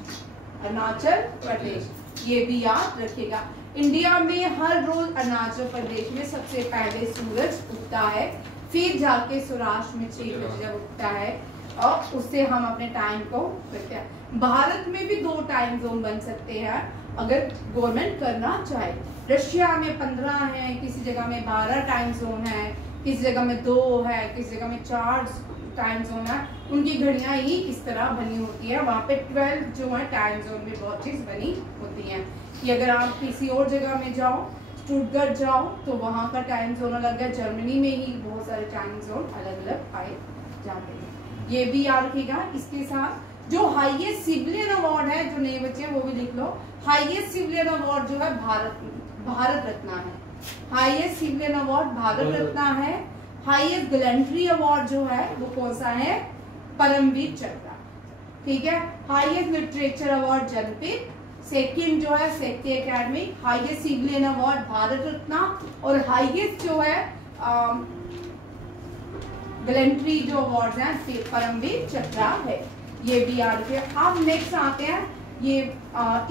अरुणाचल प्रदेश, ये भी याद रखिएगा। इंडिया में हर रोज अरुणाचल प्रदेश में सबसे पहले सूरज उगता है, फिर जाके सौराष्ट्र में 6 बजे जब उगता है और उससे हम अपने टाइम को करते हैं। भारत में भी 2 टाइम जोन बन सकते हैं अगर गवर्नमेंट करना चाहे। रशिया में 15 है, किसी जगह में 12 टाइम जोन है, किसी जगह में 2 है, किसी जगह में 4 टाइम जोन है। उनकी घड़ियां ही इस तरह बनी होती है। वहाँ पे 12 जो है टाइम जोन में बहुत चीज बनी होती है कि अगर आप किसी और जगह में जाओ, स्टुटगर्ट जाओ, तो वहाँ का टाइम जोन अलग है। जर्मनी में ही बहुत सारे टाइम जोन अलग अलग पाए जाते हैं, ये भी याद रखिएगा। इसके साथ जो हाईएस्ट सिविलियन अवार्ड है, जो नए बच्चे वो भी लिख लो। हाईएस्ट सिविलियन अवार्ड जो है भारत रत्न है। हाईएस्ट सिविलियन अवार्ड भारत रत्न है। हाईएस्ट गैलेंट्री अवार्ड जो है वो कौन सा है? परमवीर चक्र, ठीक है? Highest literature award Jnanpith. Second जो है Sahitya Akademi. Highest civilian award Bharat Ratna. और हाईएस्ट जो है गैलेंट्री जो अवार्ड है परमवीर चक्र है, ये भी याद रखिए। अब नेक्स्ट आते हैं ये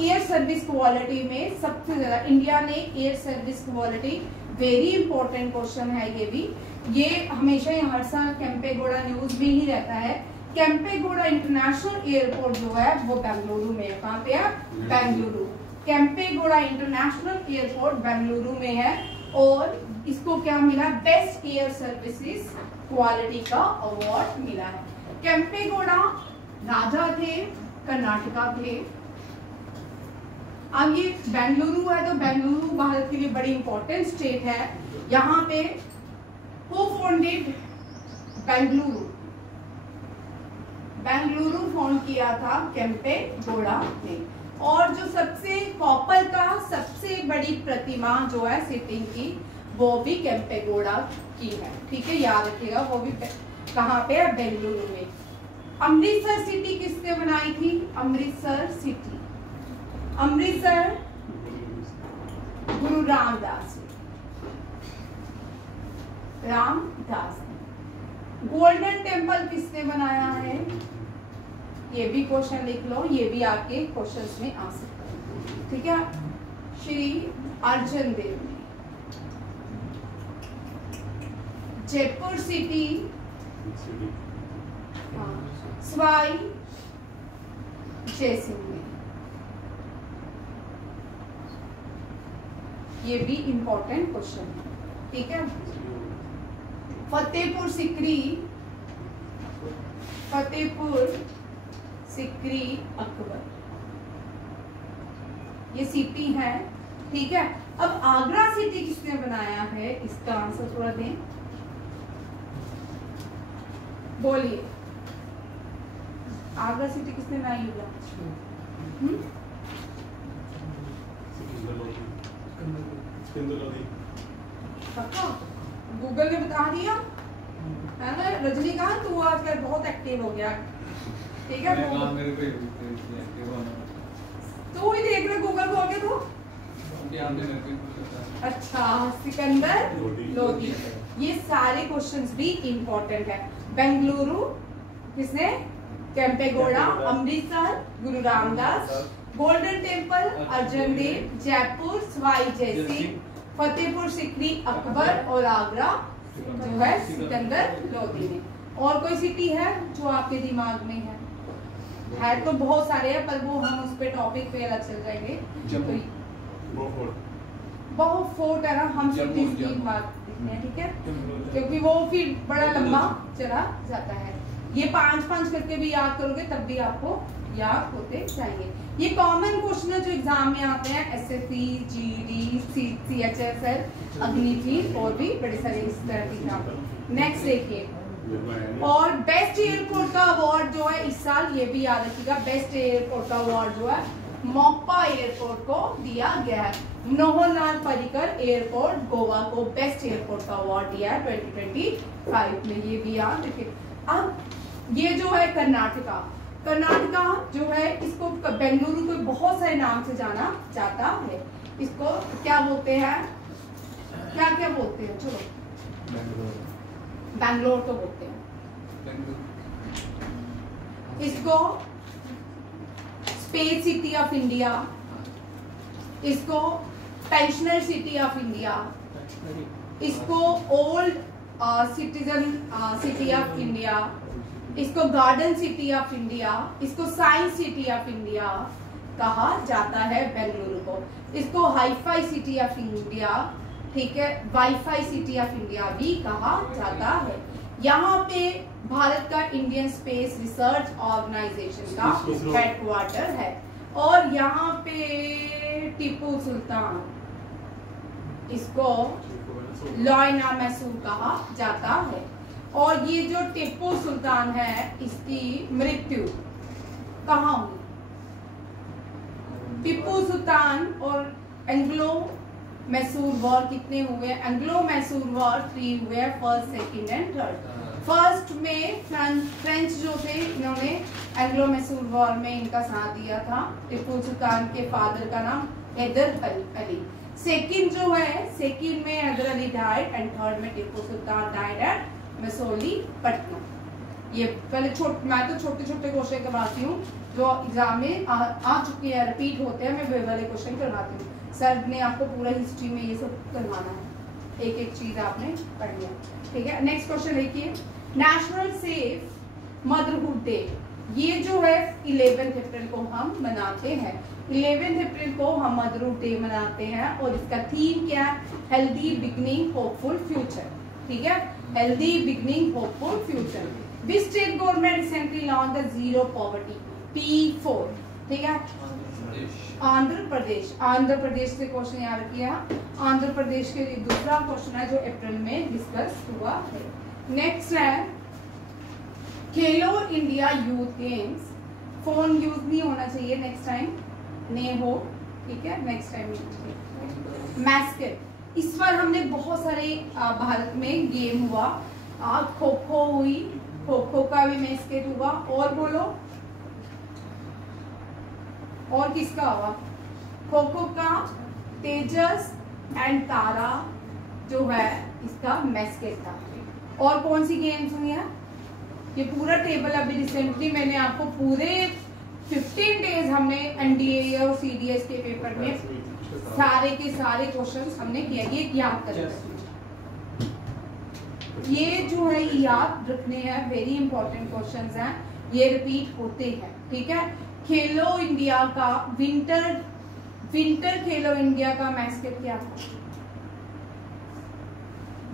एयर सर्विस क्वालिटी में सबसे ज्यादा इंडिया ने air service quality, very important question है ये भी। ये हमेशा ही हर साल केम्पेगौड़ा न्यूज में ही रहता है। केम्पेगौड़ा इंटरनेशनल एयरपोर्ट जो है वो बेंगलुरु में है। कहाँ पे है? बेंगलुरु। केम्पेगौड़ा इंटरनेशनल एयरपोर्ट बेंगलुरु में है और इसको क्या मिला? बेस्ट एयर सर्विसेज क्वालिटी का अवार्ड मिला है। केम्पेगौड़ा राजा थे, कर्नाटका थे। अब ये बेंगलुरु है, तो बेंगलुरु भारत के लिए बड़ी इंपॉर्टेंट स्टेट है। यहाँ पे who founded Bengaluru? Bengaluru found किया था केम्पेगौड़ा ने। और जो सबसे कॉपर का सबसे बड़ी प्रतिमा जो है सिटिंग की, वो भी केम्पेगौड़ा की है, ठीक है? याद रखिएगा, वो भी कहाँ पे है? बेंगलुरु में। अमृतसर सिटी किसने बनाई थी? अमृतसर सिटी, अमृतसर गुरु रामदास ने। गोल्डन टेम्पल किसने बनाया है? ये भी क्वेश्चन लिख लो, ये भी आपके क्वेश्चंस में आ सकता है, ठीक है? श्री अर्जुन देव ने। जयपुर सिटी सवाई जयसिंह ने। ये भी इंपॉर्टेंट क्वेश्चन है, ठीक है? फतेहपुर सिकरी, फतेहपुर सिकरी अकबर, ये सिटी है, ठीक है? अब आगरा सिटी किसने बनाया है? इसका आंसर थोड़ा दें, बोलिए। आगरा सिटी किसने बनाई होगा? पक्का? गूगल ने बता दिया? है ना रजनीकांत, तू आजकल बहुत एक्टिव हो गया, ठीक है। तू ही देख रहे गूगल खोल के तू। अच्छा, सिकंदर लोधी, ये सारे क्वेश्चंस भी इम्पोर्टेंट है। बेंगलुरु किसने, केम्पेगौड़ा, अमृतसर गुरु रामदास, गोल्डन टेम्पल अर्जुन देव, जयपुर सवाई जय सिंह, फतेहपुर सिकरी अकबर और आगरा जो है सिकंदर लोधी ने। और कोई सिटी है जो आपके दिमाग में है तो बहुत सारे हैं, पर वो हम उस पे टॉपिक पे अलग चल जाएंगे। बहुत फोर्ट है ना, हम सिटीज की बात देखते हैं, ठीक है, क्योंकि वो फिर बड़ा लंबा चला जाता है। ये 5-5 करके भी याद करोगे तब भी आपको याद होते जाएंगे। ये कॉमन क्वेश्चन जो एग्जाम में आते हैं, एसएससी, जीडी, सीएचएसएल, अग्निवीर और भी बड़े सारे इस तरह के एग्जाम। नेक्स्ट देखिए, और बेस्ट एयरपोर्ट का अवार्ड जो है इस साल, ये भी याद रखिएगा, बेस्ट एयरपोर्ट का अवार्ड जो है मोप्पा एयरपोर्ट को दिया गया है। मनोहर लाल पर्रिकर एयरपोर्ट गोवा को बेस्ट एयरपोर्ट का अवार्ड दिया है 2025 में, ये भी याद रखिए। अब ये जो है कर्नाटका जो है, इसको बेंगलुरु को बहुत सारे नाम से जाना जाता है। इसको क्या बोलते हैं, क्या बोलते हैं, चलो बैंगलोर तो बोलते हैं। इसको स्पेस सिटी ऑफ इंडिया, इसको पेंशनर सिटी ऑफ इंडिया, इसको old citizen city of India, इसको गार्डन सिटी ऑफ इंडिया, इसको साइंस सिटी ऑफ इंडिया कहा जाता है बेंगलुरु को। इसको हाईफाई सिटी ऑफ इंडिया, ठीक है, वाईफाई सिटी ऑफ इंडिया भी कहा जाता है। यहाँ पे भारत का इंडियन स्पेस रिसर्च ऑर्गेनाइजेशन का हेडक्वार्टर है। और यहाँ पे टीपू सुल्तान, इसको लॉयना मैसूर कहा जाता है। और ये जो टीपू सुल्तान है, इसकी मृत्यु कहाँ हुई? टीपू सुल्तान और एंग्लो मैसूर वॉर कितने हुए? एंग्लो मैसूर वॉर 3 हुए, first, second and third. First में फ्रेंच जो थे, इन्होंने एंग्लो मैसूर वॉर में इनका साथ दिया था। टीपू सुल्तान के फादर का नाम हैदर अली। सेकंड जो है, सेकंड में Haidar Ali died and third में टीपू सुल्तान डाइड एट मसूलीपट्टनम। ये पहले मैं तो छोटे छोटे क्वेश्चन करवाती हूँ जो एग्जाम में आ चुके हैं, रिपीट होते हैं, मैं वे वाले क्वेश्चन करवाती हूँ। सर ने आपको पूरा हिस्ट्री में ये सब करवाना है, एक एक चीज आपने पढ़नी है, ठीक है। नेक्स्ट क्वेश्चन देखिए, नेशनल सेफ मदरहुड डे, ये जो है 11 अप्रैल को हम मनाते हैं। 11 अप्रैल को हम मदरहुड डे मनाते हैं और इसका थीम क्या है? हेल्दी बिगनिंग होपफुल फ्यूचर, ठीक है, healthy beginning hopeful future. Which state government recently launch the zero poverty P4, ठीक है, आंध्र प्रदेश। आंध्र प्रदेश से क्वेश्चन याद रखिए। आंध्र प्रदेश के लिए दूसरा क्वेश्चन है जो अप्रैल में डिस्कस हुआ है। नेक्स्ट है खेलो India youth games. Phone use नहीं होना चाहिए नेक्स्ट टाइम, नहीं हो, ठीक है, नेक्स्ट टाइम। मैस्केट, इस बार हमने बहुत सारे भारत में गेम हुआ, खो खो हुई, खो खो का भी मैस्केट हुआ, और बोलो और किसका हुआ? खो खो का तेजस एंड तारा जो है इसका मैस्केट था। और कौन सी गेम्स हुई है? ये पूरा टेबल अभी रिसेंटली मैंने आपको पूरे 15 डेज हमने एनडीए और सीडीएस के पेपर में सारे के सारे क्वेश्चंस हमने किया, ये याद करना। ये जो है याद रखने हैं, वेरी इंपॉर्टेंट क्वेश्चंस हैं, ये रिपीट होते हैं, ठीक है। खेलो इंडिया का विंटर खेलो इंडिया का मैस्केट क्या था?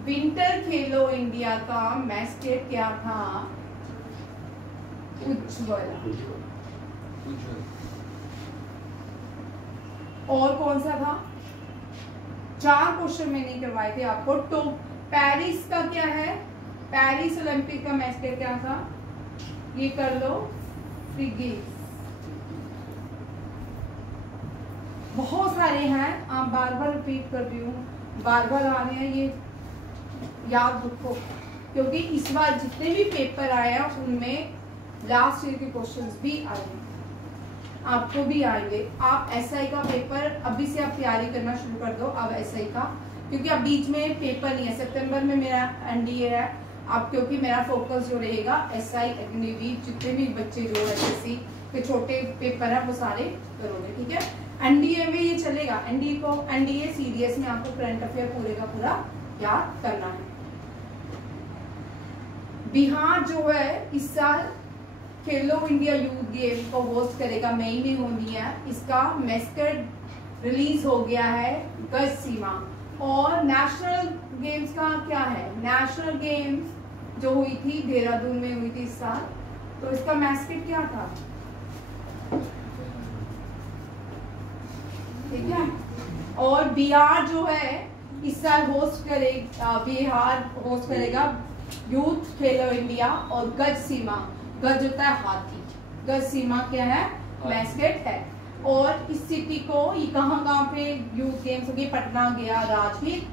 विंटर खेलो इंडिया का मैस्केट क्या था? उज्ज्वल। और कौन सा था? 4 क्वेश्चन मैंने करवाए थे आपको। तो पेरिस का क्या है? पेरिस ओलंपिक का मैस्केट क्या था? ये कर लो, फ्रिगेट। बहुत सारे हैं, आप बार बार रिपीट कर रही हूँ, बार बार आ रहे हैं, ये याद रखो, क्योंकि इस बार जितने भी पेपर आए हैं उनमें लास्ट ईयर के क्वेश्चंस भी आए हैं, आपको भी आएंगे। आप एसआई का पेपर अभी से आप तैयारी करना शुरू कर दो अब एसआई का, क्योंकि अब बीच में पेपर नहीं है। सितंबर में मेरा एनडीए है अब, क्योंकि मेरा फोकस जो रहेगा एसआई अग्निवीर, जितने भी बच्चे जो एसएससी के छोटे पेपर है वो सारे करोगे, ठीक है। एनडीए में ये चलेगा, एनडीए सीडीएस में आपको करंट अफेयर पूरे का पूरा याद करना है। बिहार जो है इस साल खेलो इंडिया यूथ गेम को होस्ट करेगा, मई में होनी है। इसका मैस्कट रिलीज हो गया है गज सीमा। और नेशनल गेम्स का क्या है, नेशनल गेम्स जो हुई थी देहरादून में हुई थी इस साल, तो इसका मैस्कट क्या था, ठीक है। और बिहार जो है इस साल होस्ट करेगा, बिहार होस्ट करेगा यूथ खेलो इंडिया। और गज सीमा, गज होता है हाथी, गज सीमा क्या है, मैस्कट है। और इस सिटी को ये कहाँ पे यूथ गेम्स होगी, पटना, गया, राजगीर,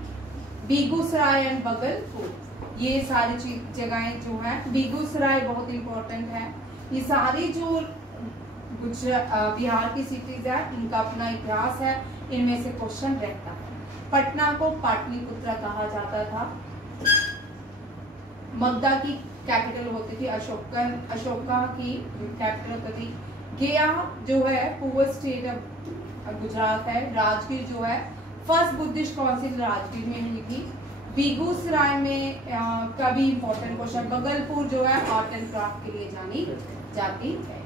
बेगूसराय एंड भागलपुर, ये सारी जगहें जो है। बेगूसराय बहुत इंपॉर्टेंट है। ये सारी जो बिहार की सिटीज है इनका अपना इतिहास है, इनमें से क्वेश्चन रहता है। पटना को पाटलिपुत्र कहा जाता था, मगधा की कैपिटल होती थी, अशोका की कैपिटल होती थी। गया जो है पूर्व स्टेट ऑफ गुजरात है। राजगीर जो है फर्स्ट बुद्धिस्ट काउंसिल राजगीर में हुई थी। बेगूसराय में का भी इम्पोर्टेंट क्वेश्चन। भागलपुर जो है आर्ट एंड क्राफ्ट के लिए जानी जाती है।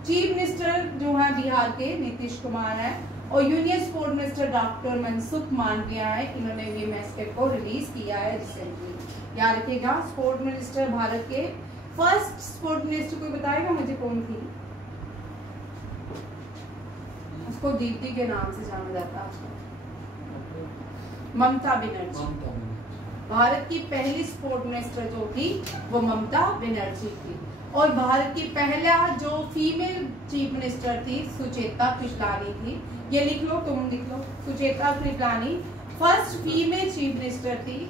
चीफ मिनिस्टर जो है बिहार के नीतीश कुमार है। और union sport minister doctor Mansukh Mandaviya है, इन्होंने भी मैस्कट को रिलीज किया है रिसेंटली। याद रखिएगा, स्पोर्ट मिनिस्टर भारत के फर्स्ट स्पोर्ट मिनिस्टर कोई बताएगा मुझे कौन थी? उसको दीप्ति के नाम से जाना जाता है, ममता बनर्जी। भारत की पहली स्पोर्ट मिनिस्टर जो थी वो ममता बनर्जी थी। और भारत की पहला जो फीमेल चीफ मिनिस्टर थी सुचेता कृपलानी थी। ये लिख लो, तुम लिख लो, Sucheta Kripalani first female chief minister थी।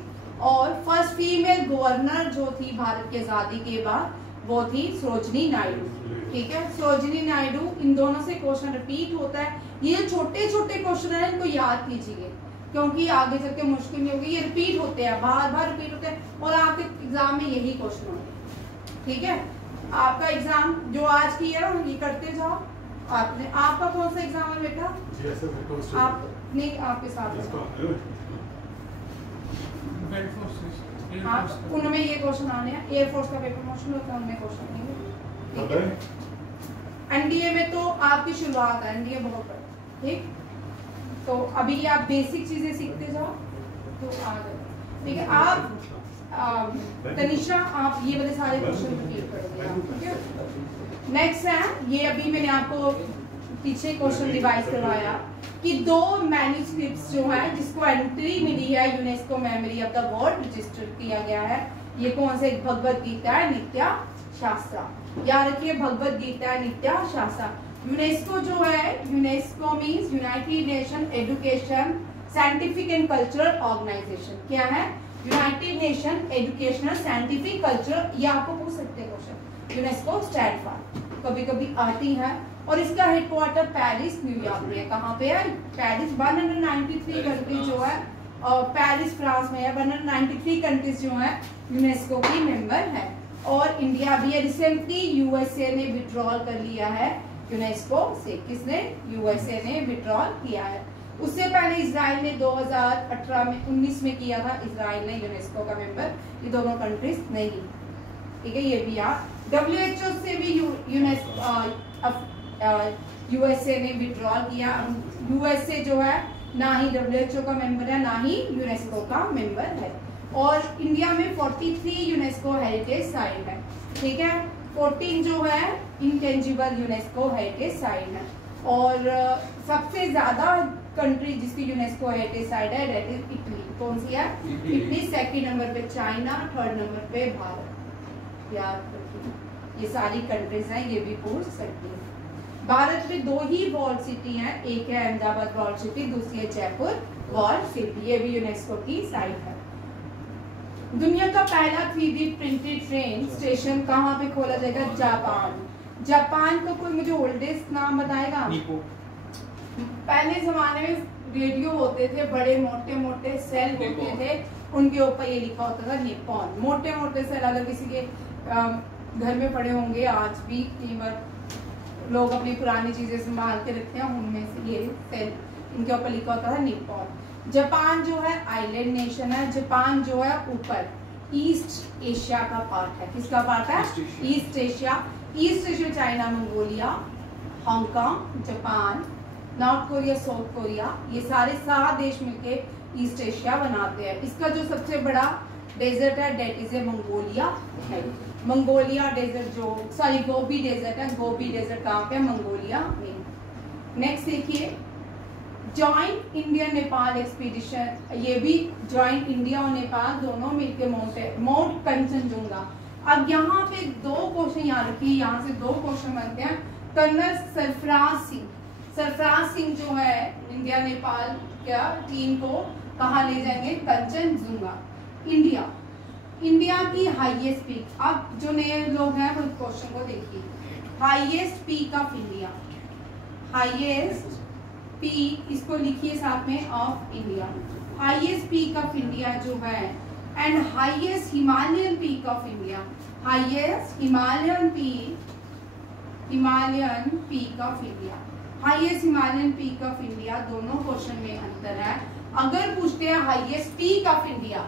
और फर्स्ट फीमेल गवर्नर जो थी भारत की आजादी के बाद वो थी सरोजिनी नायडू, ठीक है, सरोजिनी नायडू। इन दोनों से क्वेश्चन रिपीट होता है। ये छोटे छोटे क्वेश्चन है, इनको याद कीजिए क्योंकि आगे चल के मुश्किल नहीं होगी। ये रिपीट होते हैं, बार बार रिपीट होते हैं और आपके एग्जाम में यही क्वेश्चन होंगे, ठीक है। आपका एग्जाम जो आज की है ये करते जाओ। आपका कौन सा एग्जाम है बेटा? आप नहीं, आपके साथ उनमें ये क्वेश्चन आने हैं। एयरफोर्स का पेपर मुश्किल होता है, उनमें क्वेश्चन नहीं, ठीक है। एनडीए में तो आपकी शुरुआत है, एनडीए बहुत बड़ा, ठीक। तो अभी आप बेसिक चीजें सीखते जाओ तो आ गए, ठीक है। आप तनिषा आप ये वाले सारे क्वेश्चन रिपीट करोगे, नेक्स्ट है ये अभी मैंने आपको पीछे क्वेश्चन रिवाइज करवाया कि 2 मैन्युस्क्रिप्ट्स जो है जिसको एंट्री मिली है UNESCO memory of the world register किया गया है। ये कौन से? भगवत गीता है, नित्या शास्त्रा। याद रखिए, भगवत गीता है, नित्या शास्त्रा। यूनेस्को जो है, UNESCO means United Nation Education Scientific and Cultural Organization. क्या है? United Nation Educational Scientific Cultural. ये आपको पूछ सकते हैं क्वेश्चन। यूनेस्को स्टैंड फॉर, कभी कभी आती है। और इसका हेडक्वार्टर पेरिस न्यूयॉर्क में है। कहाँ पे है? पेरिस। 193 कंट्री जो है, और पेरिस फ्रांस में है। 193 कंट्रीज जो है यूनेस्को की मेंबर है। और इंडिया भी है। रिसेंटली यूएसए ने विड्रॉल कर लिया है यूनेस्को से। किसने? यूएसए ने विड्रॉल किया है। उससे पहले इजराइल ने 2018 में 19 में किया था, इजराइल ने यूनेस्को का मेंबर। ये दोनों कंट्रीज नहीं, ठीक है। ये भी आप WHO से भी यूएसए ने विड्रॉल किया। यूएसए जो है ना ही WHO का मेंबर है ना ही यूनेस्को का मेंबर है। और इंडिया में 43 यूनेस्को हेरिटेज साइट है, ठीक है। 14 जो है इंटेंजिबल यूनेस्को हेरिटेज साइट है। और सबसे ज्यादा कंट्री जिसकी यूनेस्को हेरिटेज साइट है दैट इज इटली। कौन सी है? इटली। सेकंड नंबर पे चाइना, थर्ड नंबर पे भारत। याद रखिए, ये सारी कंट्रीज हैं, ये भी पूछ सकती है। भारत में 2 ही वॉल्ड सिटी हैं, एक है अहमदाबाद वॉल्ड सिटी, दूसरी है जयपुर वॉल्ड सिटी। ये भी यूनेस्को की साइट है। दुनिया का पहला 3D प्रिंटेड ट्रेन स्टेशन कहाँ पे खोला जाएगा? जापान। जापान का कोई मुझे ओल्डेस्ट नाम बताएगा? पहले जमाने में रेडियो होते थे, बड़े मोटे मोटे सेल होते थे, उनके ऊपर ये लिखा होता था निप्पॉन। मोटे मोटे सेल अगर किसी के घर में पड़े होंगे आज भी, कीमत लोग अपनी पुरानी चीजें संभाल के रखते हैं, उनमें से ये सेल इनके ऊपर लिखा होता था निप्पॉन। जापान जो है आइलैंड नेशन है। जापान जो है ऊपर ईस्ट एशिया का पार्ट है। किसका पार्ट है? East Asia. East Asia China, Mongolia, Hong Kong, Japan, north Korea, south Korea, ये सारे 7 देश मिलके ईस्ट एशिया बनाते हैं। इसका जो सबसे बड़ा डेजर्ट है डेट इज ए मंगोलिया है। मंगोलिया डेजर्ट जो गोबी डेजर्ट है, गोबी डेजर्ट कहाँ पे? मंगोलिया में। नेक्स्ट देखिए जॉइंट इंडिया नेपाल एक्सपीडिशन, ये भी जॉइंट इंडिया और नेपाल दोनों मिलकर माउंट कंचनजुंगा। अब यहाँ पे 2 क्वेश्चन याद रखिए, यहाँ से 2 क्वेश्चन बनते हैं। कर्नल सरफराज सिंह जो है इंडिया नेपाल क्या टीम को कहाँ ले जाएंगे? कंचनजुंगा। इंडिया की हाईएस्ट पीक। अब जो नए लोग हैं वो क्वेश्चन को देखिए। Highest peak of India, highest peak, इसको लिखिए साथ में of India. Highest peak of India जो है and highest Himalayan peak of India, highest Himalayan peak of India, highest Himalayan peak of India, दोनों क्वेश्चन में अंतर है। अगर पूछते हैं हाईएस्ट पीक ऑफ इंडिया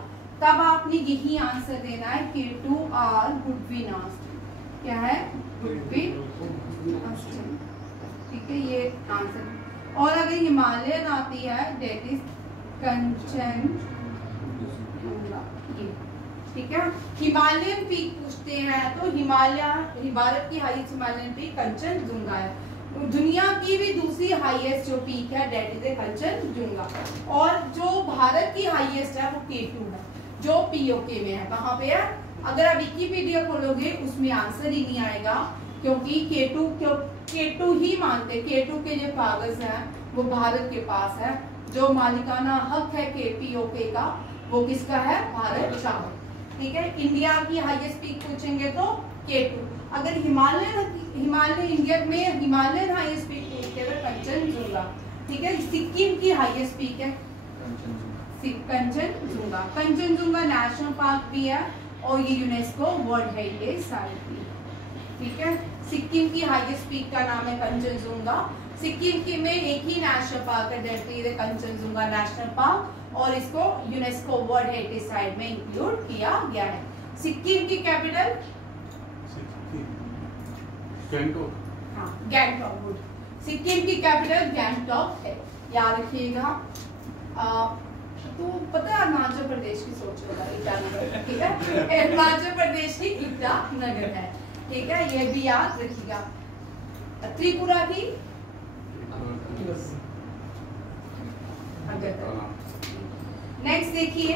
तब आपने यही आंसर देना है K2 और गुडविन ऑस्टिन। क्या है? Goodwin Austin. ठीक है, ये आंसर। और अगर हिमालयन आती है डेट इज कंचनजुंगा। ठीक है, हिमालयन पीक पूछते हैं तो भारत की हाईएस्ट हिमालयन पीक कंचनजुंगा है। दुनिया की भी दूसरी हाईएस्ट जो पीक है डेट इज कंचनजुंगा। और जो भारत की हाईएस्ट है वो K2 है, जो POK में है। कहाँ पे है? अगर आप विकिपीडिया खोलोगे उसमें आंसर ही नहीं आएगा, क्योंकि K2 ही मानते। K2 के जो कागज है वो भारत के पास है। जो मालिकाना हक है POK का वो किसका है? भारत का। ठीक है, इंडिया की हाईएस्ट पीक पूछेंगे तो K2। अगर हिमालय इंडिया में हिमालयन हाईएस्ट पीक पूछते हैं कंचनजुंगा। ठीक है, सिक्किम की हाईएस्ट पीक है कंचनजुंगा। कंचनजुंगा नेशनल पार्क भी है और ये यूनेस्को वर्ल्ड हेरिटेज साइट भी। ठीक है, सिक्किम की हाईएस्ट पीक का नाम है कंचनजुंगा। सिक्किम की में एक ही नेशनल पार्क है that is Kanchenjunga national park, और इसको यूनेस्को वर्ल्ड हेरिटेज साइट में इंक्लूड किया गया है। सिक्किम की कैपिटल गैंगटॉक। हाँ, गैंगटॉक। गुड। सिक्किम की कैपिटल गैंगटॉक है, याद रखिएगा। तो पता है अरुणाचल प्रदेश की सोच होगा ईटानगर। ठीक है, अरुणाचल प्रदेश की ईटानगर है। ठीक है, ये भी याद रखिएगा। त्रिपुरा की नेक्स्ट देखिए,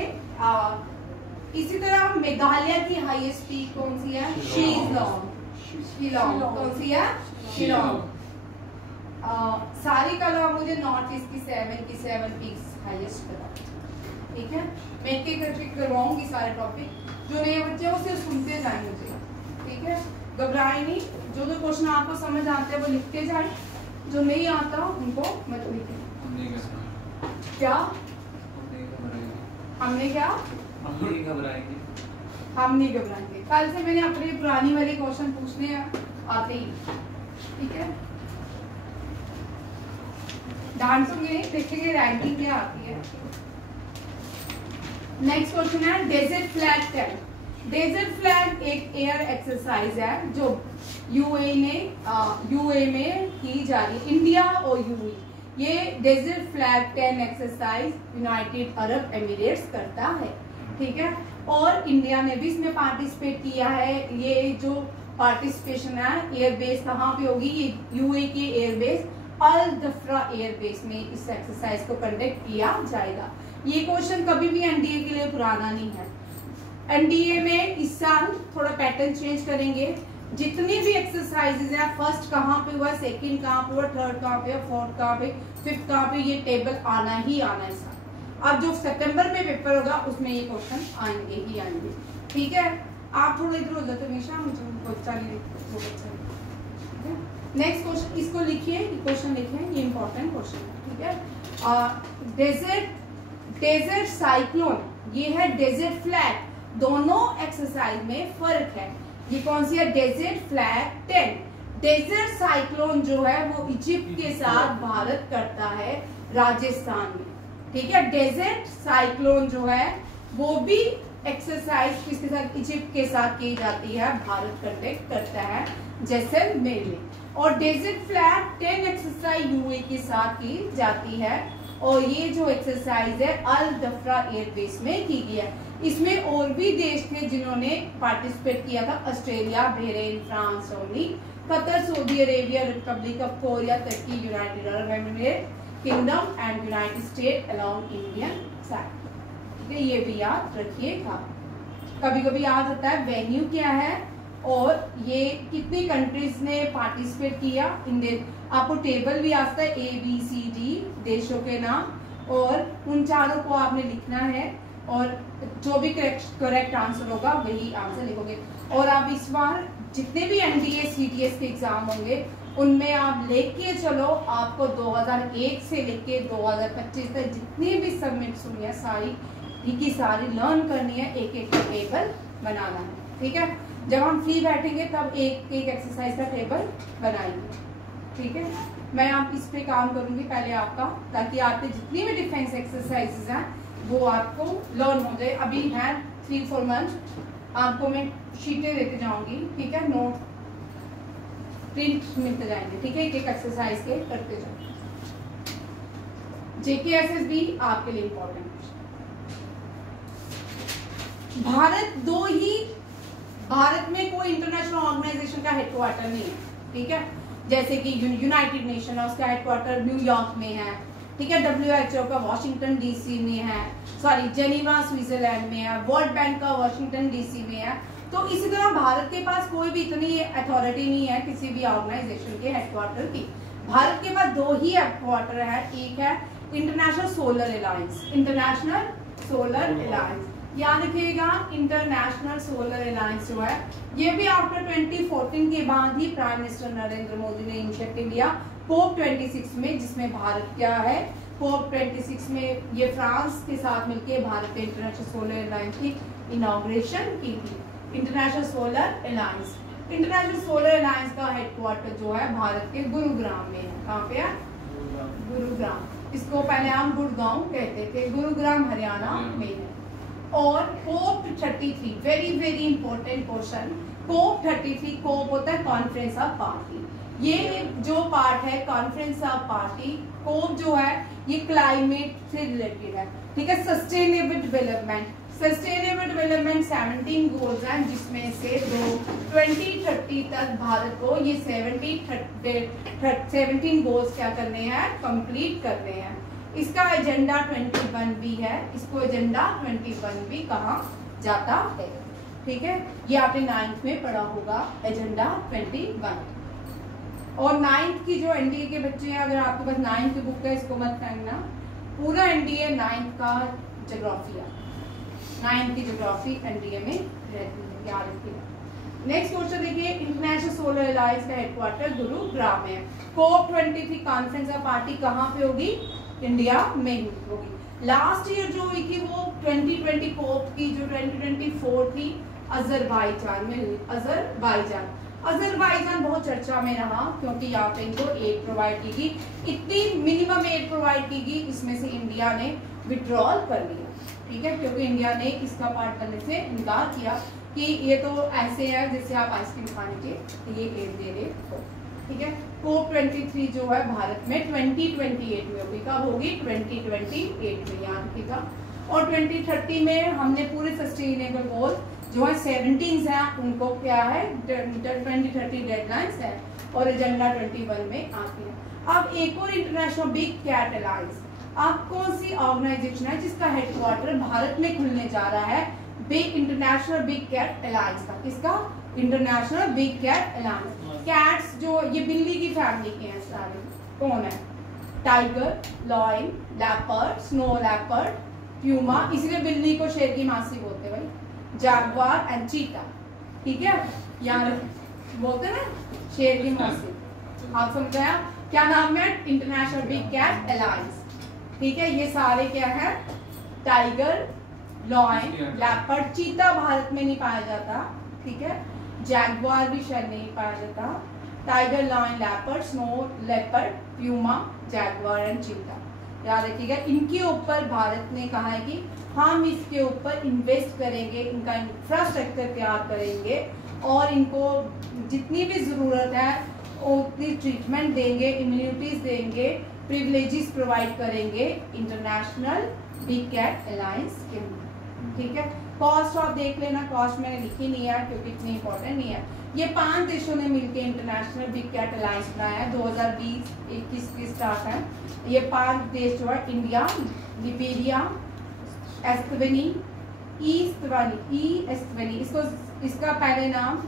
इसी तरह मेघालय की हाईएस्ट पीक कौन सी है? शिलोंग। कौन सी है? शिलोंग। सारी कला मुझे नॉर्थ ईस्ट की 7 पीक्स हाईएस्ट पता। ठीक है, मैं एक करके करवाऊंगी सारे टॉपिक। जो नए बच्चे हैं वो सिर्फ सुनते जाए मुझे। ठीक है, घबराए नहीं। जो क्वेश्चन आपको समझ आते हैं वो लिखते जाए, जो नहीं आता उनको मत लिखें। क्या हमने क्या? हम नहीं घबराएंगे। कल से मैंने अपने पुरानी वाले क्वेश्चन पूछने आते ही। ठीक है, डांसूंगे नहीं, देखेंगे रैंकिंग क्या आती है। नेक्स्ट क्वेश्चन है Desert Flag test. Desert Flag एक एयर एक्सरसाइज है जो यूए में की जा रही है। इंडिया और यूए ये Desert Flag 10 exercise United Arab Emirates करता है। ठीक है, और इंडिया ने भी इसमें पार्टिसिपेट किया है। ये जो पार्टिसिपेशन है एयरबेस कहाँ पे होगी? ये यूए के एयरबेस अल दफ्रा एयरबेस में इस एक्सरसाइज को कंडक्ट किया जाएगा। ये क्वेश्चन कभी भी एनडीए के लिए पुराना नहीं है। एनडीए में इस साल थोड़ा पैटर्न चेंज करेंगे। जितनी भी एक्सरसाइजेज है, फर्स्ट कहाँ पे हुआ, सेकंड कहाँ पे हुआ, थर्ड कहाँ पे, फोर्थ कहाँ पे, फिफ्थ कहाँ पे, ये टेबल आना ही आना है। अब जो सितंबर में पेपर होगा उसमें ये क्वेश्चन आएंगे ही आएंगे। ठीक है, आप थोड़ा इधर उधर तो हमेशा नेक्स्ट क्वेश्चन इसको लिखिए, क्वेश्चन लिखिए, ये इंपॉर्टेंट क्वेश्चन है। ठीक है, डेजर्ट साइक्लोन, ये है डेजर्ट फ्लैग, दोनों एक्सरसाइज में फर्क है। ये कौन सी है? Desert Flag 10। डेजर्ट साइक्लोन जो है वो इजिप्ट के साथ भारत करता है राजस्थान में। ठीक है, डेजर्ट साइक्लोन जो है वो भी एक्सरसाइज किसके साथ? इजिप्ट के साथ की जाती है, भारत कंडक्ट करता है जैसलमेर में। और डेजर्ट फ्लैग 10 एक्सरसाइज यूएई के साथ की जाती है और ये जो एक्सरसाइज है अल दफ्रा एयरबेस में की गई है। इसमें और भी देश थे जिन्होंने पार्टिसिपेट किया था, Australia, Bahrain, France, Germany, Qatar, Saudi Arabia, Republic of Korea, तुर्की, United Arab Emirate Kingdom and United State along Indian side. ठीक है, ये भी याद रखिएगा। कभी कभी याद होता है वेन्यू क्या है और ये कितनी कंट्रीज ने पार्टिसिपेट किया। आपको टेबल भी आता है ABCD देशों के नाम और उन चारों को आपने लिखना है और जो भी करेक्ट आंसर होगा वही आंसर लिखोगे। और आप इस बार जितने भी NDA CTS के एग्जाम होंगे उनमें आप लेके चलो, आपको 2001 से लेके 2025 तक जितनी भी सबमिट्स हुई है सारी की सारी लर्न करनी है, एक एक टेबल बनाना है। ठीक है, जब हम फ्री बैठेंगे तब एक एक एक्सरसाइज का टेबल बनाएंगे। ठीक है, मैं आप इस पे काम करूंगी पहले आपका, ताकि आपके जितनी भी डिफेंस एक्सरसाइजेज हैं वो आपको लर्न हो जाए। अभी है 3-4 मंथ, आपको मैं शीटें देते जाऊंगी। ठीक है, नोट प्रिंट मिलते जाएंगे। ठीक है, एक एक एक्सरसाइज के करते जाओ। JKSSB आपके लिए इंपॉर्टेंट। भारत में कोई इंटरनेशनल ऑर्गेनाइजेशन का हेडक्वार्टर नहीं है। ठीक है, जैसे कि यूनाइटेड नेशन है, उसका हेडक्वार्टर न्यूयॉर्क में है। ठीक है, WHO का वाशिंगटन DC में है, सॉरी जेनीवा स्विट्जरलैंड में है, वर्ल्ड बैंक का वाशिंगटन DC में है। तो इसी तरह भारत के पास कोई भी इतनी अथॉरिटी नहीं है किसी भी ऑर्गेनाइजेशन के हेडक्वार्टर की। भारत के पास 2 ही हेडक्वार्टर है, एक है international solar alliance, international solar alliance, याद रखिएगा। इंटरनेशनल सोलर अलायंस जो है ये भी आफ्टर 2014 के बाद ही प्राइम मिनिस्टर नरेंद्र मोदी ने इनिशिएटिव लिया COP 26 में, जिसमें भारत क्या है COP 26 में ये फ्रांस के साथ मिलकर भारत ने इंटरनेशनल सोलर अलायंस की इनॉग्रेशन की थी। International solar alliance, international solar alliance का हेडक्वार्टर जो है भारत के गुरुग्राम में है। कहाँ पे है? गुरुग्राम। इसको पहले हम गुड़गांव कहते थे, गुरुग्राम हरियाणा में है। और COP 33 very very important question. COP 33 COP होता है कॉन्फ्रेंस ऑफ पार्टी। ये जो पार्ट है कॉन्फ्रेंस ऑफ पार्टी, COP जो है ये क्लाइमेट से रिलेटेड है। ठीक है, सस्टेनेबल डेवलपमेंट 17 गोल्स हैं, जिसमें से 2030 तक भारत को ये 17 गोल्स क्या करने हैं? कंप्लीट करने हैं। इसका एजेंडा 21 भी है, इसको एजेंडा 21 भी कहा जाता है। ठीक है, ये आपने 9th में पढ़ा होगा एजेंडा 21। और 9th की जो NDA के बच्चे हैं, अगर आपके पास 9th की बुक है इसको मत फेंकना, पूरा NDA 9th का ज्योग्राफी है, 9th की ज्योग्राफी NDA में रहती है, याद रखिएगा। नेक्स्ट क्वेश्चन देखिए, इंटरनेशनल सोलर अलायंस का हेडक्वार्टर गुरुग्राम है। COP 23 कॉन्फ्रेंस ऑफ पार्टी कहाँ पे होगी? इंडिया में ही होगी। लास्ट ईयर जो हुई थी वो 2020 COP की जो 2024 थी अजरबैजान में हुई। अजरबैजान बहुत चर्चा में रहा क्योंकि यहाँ पे इनको एड प्रोवाइड की गई, इतनी मिनिमम एड प्रोवाइड की गई, इसमें से इंडिया ने विड्रॉल कर लिया। ठीक है, क्योंकि इंडिया ने इसका पार्ट करने से इनकार किया कि ये तो ऐसे है जैसे आप आइसक्रीम खाने के ये एड दे रहे हो। ठीक है, COP 23 जो है भारत में 2028 में होगी। कब होगी? 2028 में, याद रखिएगा। और 2030 में हमने पूरे सस्टेनेबल गोल जो है 17 है, उनको क्या है 2030 डेडलाइंस है और एजेंडा 21 में आती है। अब एक और इंटरनेशनल बिग कैट अलायंस, अब कौन सी ऑर्गेनाइजेशन है जिसका हेडक्वार्टर भारत में खुलने जा रहा है? इंटरनेशनल बिग कैट अलायंस का। किसका? International Big Cat Alliance. Cats जो ये बिल्ली की फैमिली के हैं सारे, कौन है? Tiger, lion, leopard, snow leopard, Puma, इसलिए बिल्ली को शेर की मासी बोलते हैं भाई, जैगुआर एंड चीता, ठीक है, यार बोलते हैं ना शेर की मासी, आप समझ आया। क्या नाम है? इंटरनेशनल बिग कैट अलायंस, ठीक है। ये सारे क्या है? टाइगर, लॉयन, लेपर्ड, चीता भारत में नहीं पाया जाता, ठीक है, जैगुआर भी शायद नहीं पाया जाता, tiger, lion, leopard, snow leopard, Puma, Jaguar and चीता, याद रखिएगा। इनके ऊपर भारत ने कहा है कि हम इसके ऊपर इन्वेस्ट करेंगे, इनका इंफ्रास्ट्रक्चर तैयार करेंगे और इनको जितनी भी ज़रूरत है उतनी ट्रीटमेंट देंगे, इम्यूनिटीज देंगे, प्रिविलेजेस प्रोवाइड करेंगे इंटरनेशनल बिग कैट अलायंस के अंदर, ठीक है। कॉस्ट आप देख लेना, कॉस्ट मैंने लिखी नहीं है क्योंकि इतनी इंपॉर्टेंट नहीं है। ये 5 देशों ने मिलकर इंटरनेशनल बिग कैट अलायंस बनाया है, 2020-21 की स्टार्ट है। ये 5 देश जो है इंडिया, लिबेरिया, एस्टवानी, इसका पहले नाम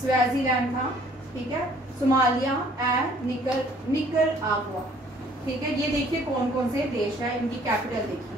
स्वाजीलैंड था, ठीक है, सोमालिया एंड निकरागुआ, ठीक है। ये देखिए कौन कौन से देश है, इनकी कैपिटल देखिए।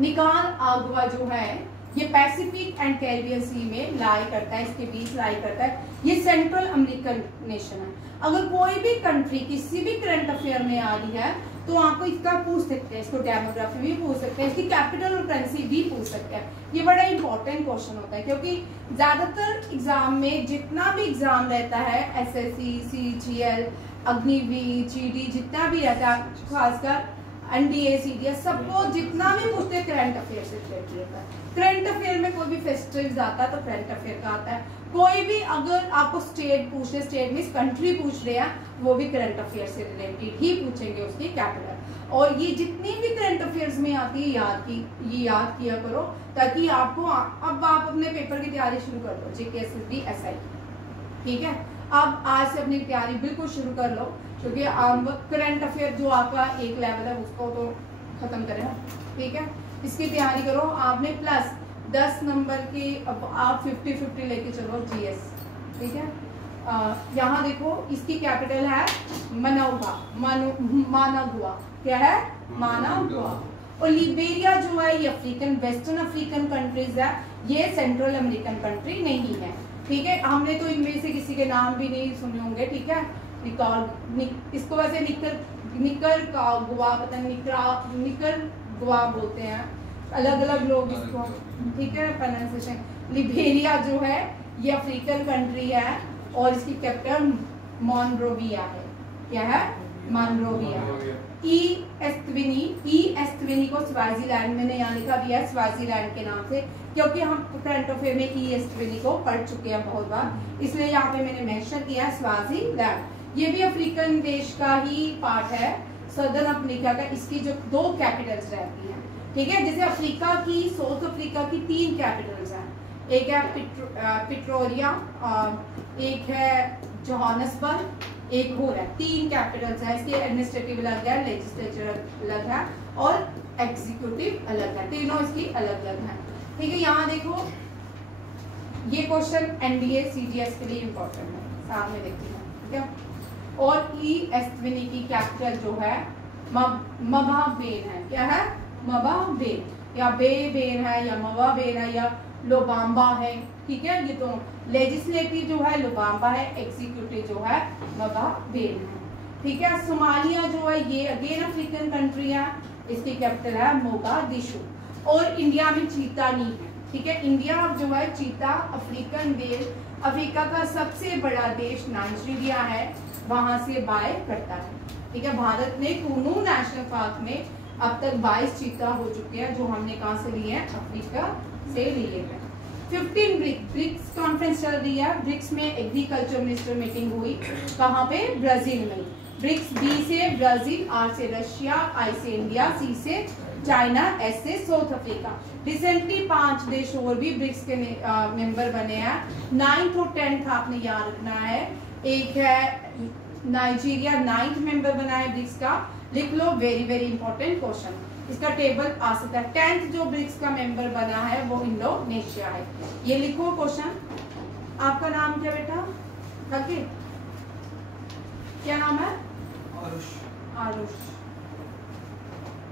निकरागुआ जो है ये पैसिफिक एंड कैरिबियन सी में लाई करता है, इसके बीच लाई करता है। ये सेंट्रल अमेरिकन नेशन है। अगर कोई भी कंट्री किसी भी करंट अफेयर में आ रही है तो आपको इसका पूछ सकते हैं, इसको डेमोग्राफी भी पूछ सकते हैं, इसकी कैपिटल और करेंसी भी पूछ सकते हैं। ये बड़ा इंपॉर्टेंट क्वेश्चन होता है क्योंकि ज्यादातर एग्जाम में जितना भी एग्जाम रहता है, एसएससी, सीजीएल, अग्निवीर, जीडी, जितना भी रहता है, खासकर एनडीए, सीडीएस, सबको जितना भी पूछते हैं करंट अफेयर से रिलेटेड रहता है। करंट अफेयर में कोई भी फेस्टिवल आता है तो करंट अफेयर का आता है। कोई भी अगर आपको स्टेट पूछ रहे, स्टेट में कंट्री पूछ रहे हैं, वो भी करंट अफेयर से रिलेटेड ही पूछेंगे, उसकी कैपिटल। और ये जितनी भी करंट अफेयर्स में आती है याद किया करो, ताकि आपको अब आप अपने पेपर की तैयारी शुरू कर दो, जीके, एसएसबी, एसआई, ठीक है। अब आज से अपनी तैयारी बिल्कुल शुरू कर लो क्योंकि अब करंट अफेयर जो आपका एक लेवल है उसको तो खत्म करें, ठीक है। इसकी तैयारी करो। आपने प्लस 10 नंबर की, अब आप 50-50 लेके चलो जीएस, ठीक है। यहाँ देखो इसकी कैपिटल है मानागुआ, क्या है? मानागुआ। और लिबेरिया जो है ये अफ्रीकन, वेस्टर्न अफ्रीकन कंट्रीज है, ये सेंट्रल अमेरिकन कंट्री नहीं है, ठीक है। हमने तो इनमें से किसी के नाम भी नहीं सुने होंगे, ठीक है। इसको वैसे निकरागुआ, पता नहीं निकरागुआ बोलते हैं, अलग अलग लोग इसको, ठीक है, प्रोनाउंसिएशन। लिबेरिया जो है ये अफ्रीकन कंट्री है और इसकी कैपिटल मोनरोविया है, क्या है? मोनरोविया। एस्टवानी को स्वाजीलैंड, मैंने यहाँ लिखा भी है स्वाजीलैंड के नाम से क्योंकि हम करंट अफेयर में एस्टवानी को पढ़ चुके हैं बहुत बार, इसलिए यहाँ पे मैंने मेंशन किया है स्वाजीलैंड। ये भी अफ्रीकन देश का ही पार्ट है, सदर्न अफ्रीका का। इसकी जो 2 कैपिटल्स रहती हैं, ठीक है। जैसे अफ्रीका की, साउथ अफ्रीका की 3 कैपिटल्स हैं, एक है प्रिटोरिया, एक है जोहान्सबर्ग, एक और है। 3 कैपिटल्स है। इसके एडमिनिस्ट्रेटिव अलग है, लेजिस्लेचर अलग है और एग्जीक्यूटिव अलग है, तीनों इसकी अलग अलग है, ठीक है। यहाँ देखो ये क्वेश्चन एनडीए सीडीएस के लिए इम्पोर्टेंट है, सामने देखते हैं, ठीक है। और एस्टवानी की कैपिटल जो है मबाबेन है, क्या है? मबाबेन, या बेन है या मबाबेन है या लोबाम्बा है, ठीक है। ये तो लेजिस्लेटिव जो है लोबाम्बा है, एग्जीक्यूटिव जो है मबाबेन है, ठीक है। सोमालिया जो है ये अगेन अफ्रीकन कंट्री है, इसकी कैपिटल है मोगादिशु। और इंडिया में चीता नहीं है, ठीक है। इंडिया जो है चीता अफ्रीकन देश, अफ्रीका का सबसे बड़ा देश नाइजीरिया है, वहां से बाय करता है, ठीक है। भारत ने कूनू नेशनल पार्क में अब तक 22 चीता हो चुके हैं, जो हमने कहां से लिए हैं? अफ्रीका से लिए हैं। 15 ब्रिक्स कॉन्फ्रेंस चल रही है। ब्रिक्स में एग्रीकल्चर मिनिस्टर मीटिंग हुई, कहाँ पे? ब्राजील में। ब्रिक्स बी से ब्राजील, आर से रशिया, आई से इंडिया, सी से चाइना, एस से साउथ अफ्रीका। रिसेंटली 5 देश और भी ब्रिक्स के मेंबर बने हैं। 9th और 10th आपने याद रखना है। एक है नाइजीरिया 9th मेंबर बना है ब्रिक्स का, लिख लो, वेरी वेरी इंपॉर्टेंट क्वेश्चन, इसका टेबल आ सकता है। 10th जो ब्रिक्स का मेंबर बना है वो इंडोनेशिया है, ये लिखो क्वेश्चन। आपका नाम क्या बेटा? थके, क्या नाम है? आरुष। आरुष,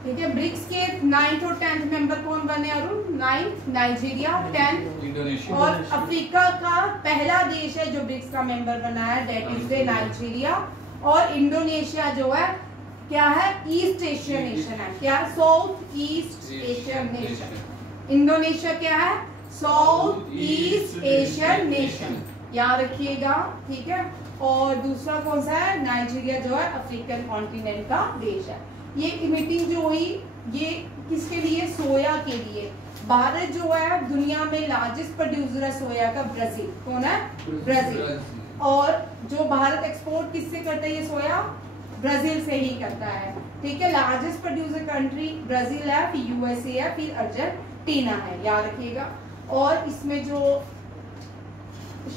ठीक है। ब्रिक्स के 9th और 10th मेंबर कौन बने Arun? 9th Nigeria, 10th Indonesia. और अफ्रीका का पहला देश है जो ब्रिक्स का मेंबर बना है, दैट इज द नाइजीरिया। और इंडोनेशिया जो है क्या है? ईस्ट एशियन नेशन है। क्या? South east Asian nation. Indonesia क्या है? साउथ ईस्ट एशियन नेशन, याद रखिएगा, ठीक है। और दूसरा कौन सा है? नाइजीरिया जो है अफ्रीकन कॉन्टिनेंट का देश है। ये मीटिंग जो हुई ये किसके लिए? सोया के लिए। भारत जो है दुनिया में लार्जेस्ट प्रोड्यूसर है सोया का, ब्राजील। कौन है? ब्राजील। और जो भारत एक्सपोर्ट किससे करता है ये सोया? ब्राजील से ही करता है, ठीक है। लार्जेस्ट प्रोड्यूसर कंट्री ब्राजील है, फिर यूएसए है, फिर अर्जेंटीना है, याद रखिएगा। और इसमें जो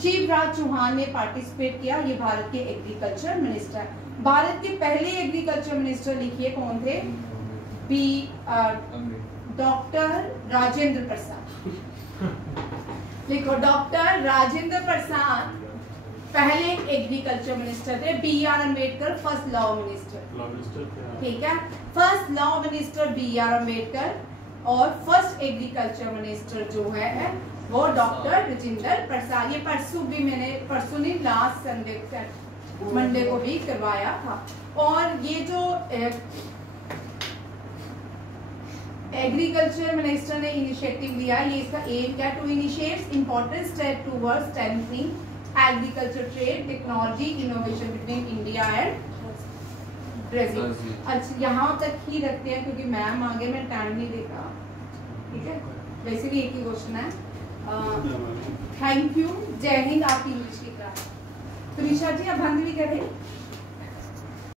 शिवराज चौहान ने पार्टिसिपेट किया, ये भारत के एग्रीकल्चर मिनिस्टर है। भारत के पहले एग्रीकल्चर मिनिस्टर लिखिए कौन थे? डॉक्टर राजेंद्र प्रसाद। लिखो, डॉक्टर राजेंद्र प्रसाद पहले एग्रीकल्चर मिनिस्टर थे। B.R. Ambedkar first law minister, ठीक है। First law minister B.R. Ambedkar और फर्स्ट एग्रीकल्चर मिनिस्टर जो है वो डॉक्टर राजेंद्र प्रसाद। ये परसों भी मैंने, परसों नहीं लास्ट संडे मंडे को भी करवाया था। और ये जो एग्रीकल्चर मिनिस्टर ने इनिशिएटिव लिया, ये इसका एम क्या? To initiate important step towards strengthening agriculture trade technology innovation between India and Brazil. अच्छा, यहाँ तक ही रखते हैं क्योंकि मैम आगे मैं टाइम नहीं देता, ठीक है। वैसे भी एक ही क्वेश्चन है। Thank you. जय हिंद। आपकी इंग्लिश की क्लास। तो निशा जी आप बंद भी करें।